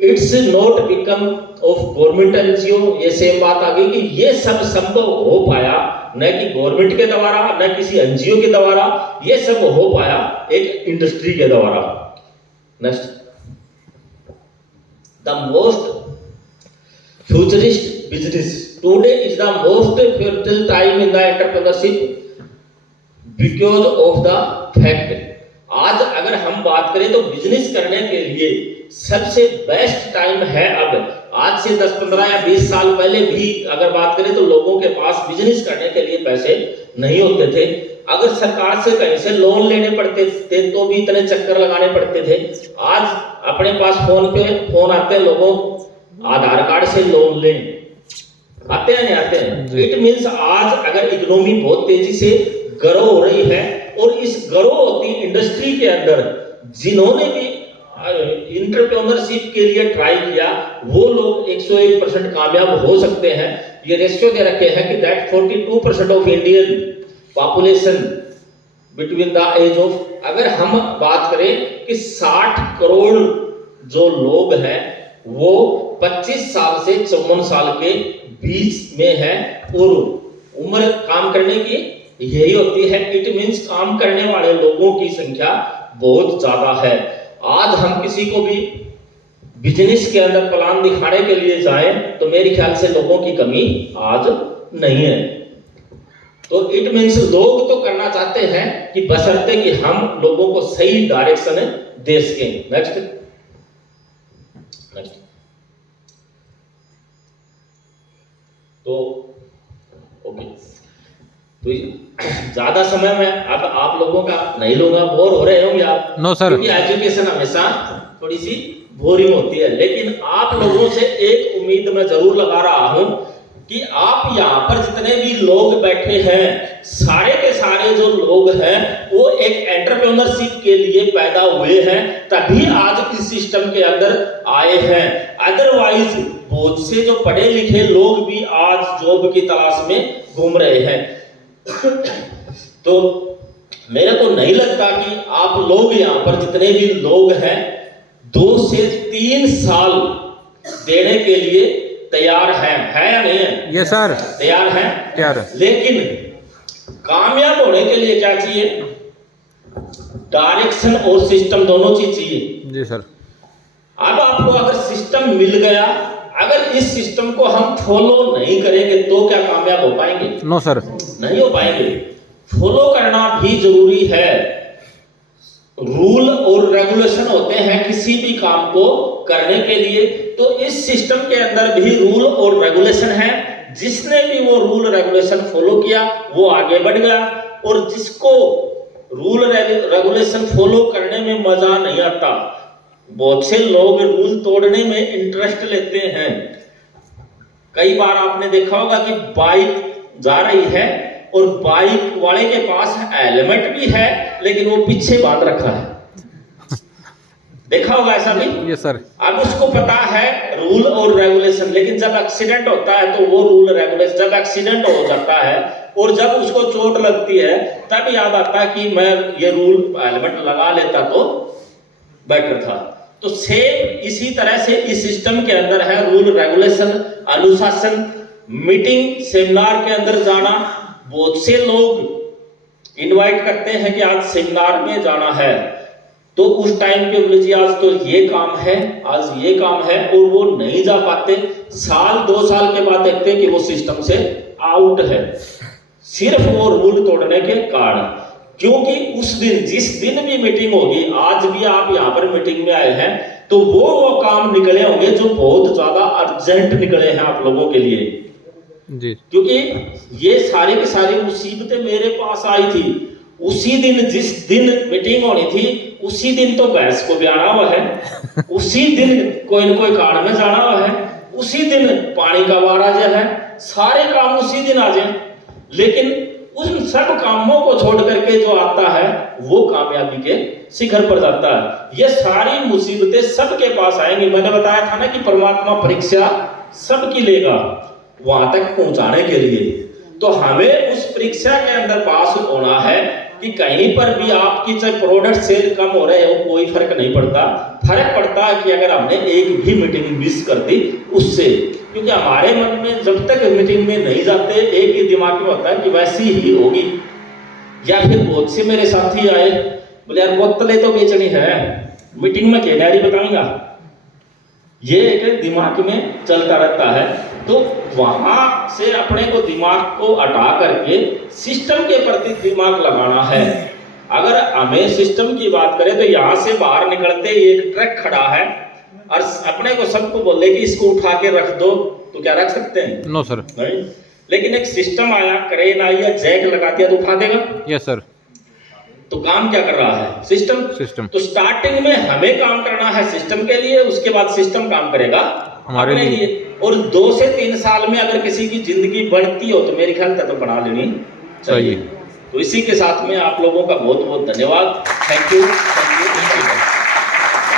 It's not become of government NGO. ये सेम बात आ गई कि ये सब संभव हो पाया न कि गवर्नमेंट के द्वारा न किसी एनजीओ के द्वारा, ये सब हो पाया एक इंडस्ट्री के द्वारा। Next, the most futurist business today is the most fertile time in the entrepreneurship because of the fact. आज अगर हम बात करें तो बिजनेस करने के लिए सबसे बेस्ट टाइम है अब। आज से 10, 15 या 20 साल पहले भी अगर बात करें तो लोगों के पास बिजनेस करने के लिए पैसे नहीं होते थे। अगर सरकार से कहीं से लोन लेने पड़ते थे तो भी इतने चक्कर लगाने पड़ते थे। आज अपने पास फोन पे फोन आते हैं, लोगों आधार कार्ड से लोन लें, आते हैं नहीं आते हैं। इट मींस आज अगर इकोनॉमी बहुत तेजी से ग्रो हो रही है और इस ग्रो होती इंडस्ट्री के अंदर जिन्होंने भी एंटरप्रेन्योरशिप के लिए ट्राई किया वो लोग 101% कामयाब हो सकते हैं। ये रेशियो दे रखे हैं कि that 42% of Indian population between the age of, अगर हम बात करें कि 60 करोड़ जो लोग हैं वो 25 साल से 54 साल के बीच में है और उम्र काम करने की यही होती है। इट मींस काम करने वाले लोगों की संख्या बहुत ज्यादा है। आज हम किसी को भी बिजनेस के अंदर प्लान दिखाने के लिए जाएं तो मेरे ख्याल से लोगों की कमी आज नहीं है। तो इट मींस लोग तो करना चाहते हैं कि बशर्ते कि हम लोगों को सही डायरेक्शन दे सकें। नेक्स्ट, तो ओके, तो ज्यादा समय में अब आप लोगों का नहीं लूंगा, बोर हो रहे होंगे आप। नो सर, क्योंकि एजुकेशन हमेशा थोड़ी सी बोरिंग होती है, लेकिन आप लोगों से एक उम्मीद मैं जरूर लगा रहा हूं कि आप यहाँ पर जितने भी लोग बैठे हैं सारे के सारे जो लोग हैं वो एक एंटरप्रेन्योरशिप के लिए पैदा हुए हैं, तभी आज इस सिस्टम के अंदर आए हैं। अदरवाइज बहुत से जो पढ़े लिखे लोग भी आज जॉब की तलाश में घूम रहे हैं। तो मेरे को नहीं लगता कि आप लोग यहाँ पर जितने भी लोग हैं 2 से 3 साल देने के लिए तैयार है या नहीं है? Yes sir. तैयार है। तैयार है। लेकिन कामयाब होने के लिए क्या चाहिए? डायरेक्शन और सिस्टम दोनों चीज चाहिए। जी सर। अब आपको अगर सिस्टम मिल गया, अगर इस सिस्टम को हम फॉलो नहीं करेंगे तो क्या कामयाब हो पाएंगे? No sir. नहीं हो पाएंगे। फॉलो करना भी जरूरी है। रूल और रेगुलेशन होते हैं किसी भी काम को करने के लिए, तो इस सिस्टम के अंदर भी रूल और रेगुलेशन है। जिसने भी वो रूल रेगुलेशन फॉलो किया वो आगे बढ़ गया, और जिसको रूल रेगुलेशन फॉलो करने में मजा नहीं आता, बहुत से लोग रूल तोड़ने में इंटरेस्ट लेते हैं। कई बार आपने देखा होगा कि बाइक जा रही है और बाइक वाले के पास हेलमेट भी है लेकिन वो पीछे बांध रखा है। देखा होगा ऐसा भी? Yes sir. अब उसको पता है रूल और रेगुलेशन, लेकिन जब एक्सीडेंट होता है तो वो रूल रेगुलेशन, जब एक्सीडेंट हो जाता है और जब उसको चोट लगती है तब याद आता है कि मैं ये रूल हेलमेट लगा लेता तो बेटर था। तो सेम इसी तरह से इस सिस्टम के अंदर है रूल रेगुलेशन, अनुशासन। मीटिंग सेमिनार के अंदर जाना, बहुत से लोग इनवाइट करते हैं कि आज सेमिनार में जाना है, तो उस टाइम पे बोले जी आज तो ये काम है, आज ये काम है, और वो नहीं जा पाते। साल 2 साल के बाद देखते हैं कि वो सिस्टम से आउट है, सिर्फ वो रूल तोड़ने के कारण। क्योंकि उस दिन जिस दिन भी मीटिंग होगी, आज भी आप यहाँ पर मीटिंग में आए हैं, तो वो काम निकले होंगे जो बहुत ज्यादा अर्जेंट निकले हैं आप लोगों के लिए जी। क्योंकि ये सारी की सारी मुसीबतें मेरे पास आई थी उसी दिन, जिस दिन मीटिंग होनी थी उसी दिन तो भैंस को ब्याना हुआ है, उसी दिन कोई न कोई कारण में जाना हुआ है, उसी दिन पानी का वार आ जाए है, सारे काम उसी दिन आ जाए। लेकिन उन सब कामों को छोड़ करके जो आता है वो कामयाबी के शिखर पर जाता है। ये सारी मुसीबतें सबके पास आएंगी। मैंने बताया था ना कि परमात्मा परीक्षा सबकी लेगा वहां तक पहुंचाने के लिए। तो हमें उस परीक्षा के अंदर पास होना है कि कहीं पर भी आपकी चाहे प्रोडक्ट सेल कम हो रहे हो कोई फर्क नहीं पड़ता। फर्क पड़ता है कि अगर हमने एक भी मीटिंग मिस कर दी उससे, क्योंकि हमारे मन में जब तक मीटिंग में नहीं जाते एक ही दिमाग में होता है कि वैसी ही होगी। या फिर बहुत से मेरे साथी आए बोले यार बोतलें तो बेचनी है, मीटिंग में केनारी बताऊंगा, ये एक दिमाग में चलता रहता है। तो वहां से अपने को दिमाग को हटा करके सिस्टम के प्रति दिमाग लगाना है। अगर हमें सिस्टम की बात करें तो यहाँ से बाहर निकलते एक ट्रक खड़ा है और अपने को सबको बोले कि इसको उठा के रख दो, तो क्या रख सकते हैं? No sir. नहीं। लेकिन एक सिस्टम आया, क्रेन आई या जैक लगा दिया तो उठा देगा? Yes sir. तो काम क्या कर रहा है? सिस्टम। तो स्टार्टिंग में हमें काम करना है सिस्टम के लिए, उसके बाद सिस्टम काम करेगा हमारे लिए। और 2 से 3 साल में अगर किसी की जिंदगी बढ़ती हो तो मेरे ख्याल तक तो बना लेनी चाहिए। तो इसी के साथ में आप लोगों का बहुत बहुत धन्यवाद। Thank you.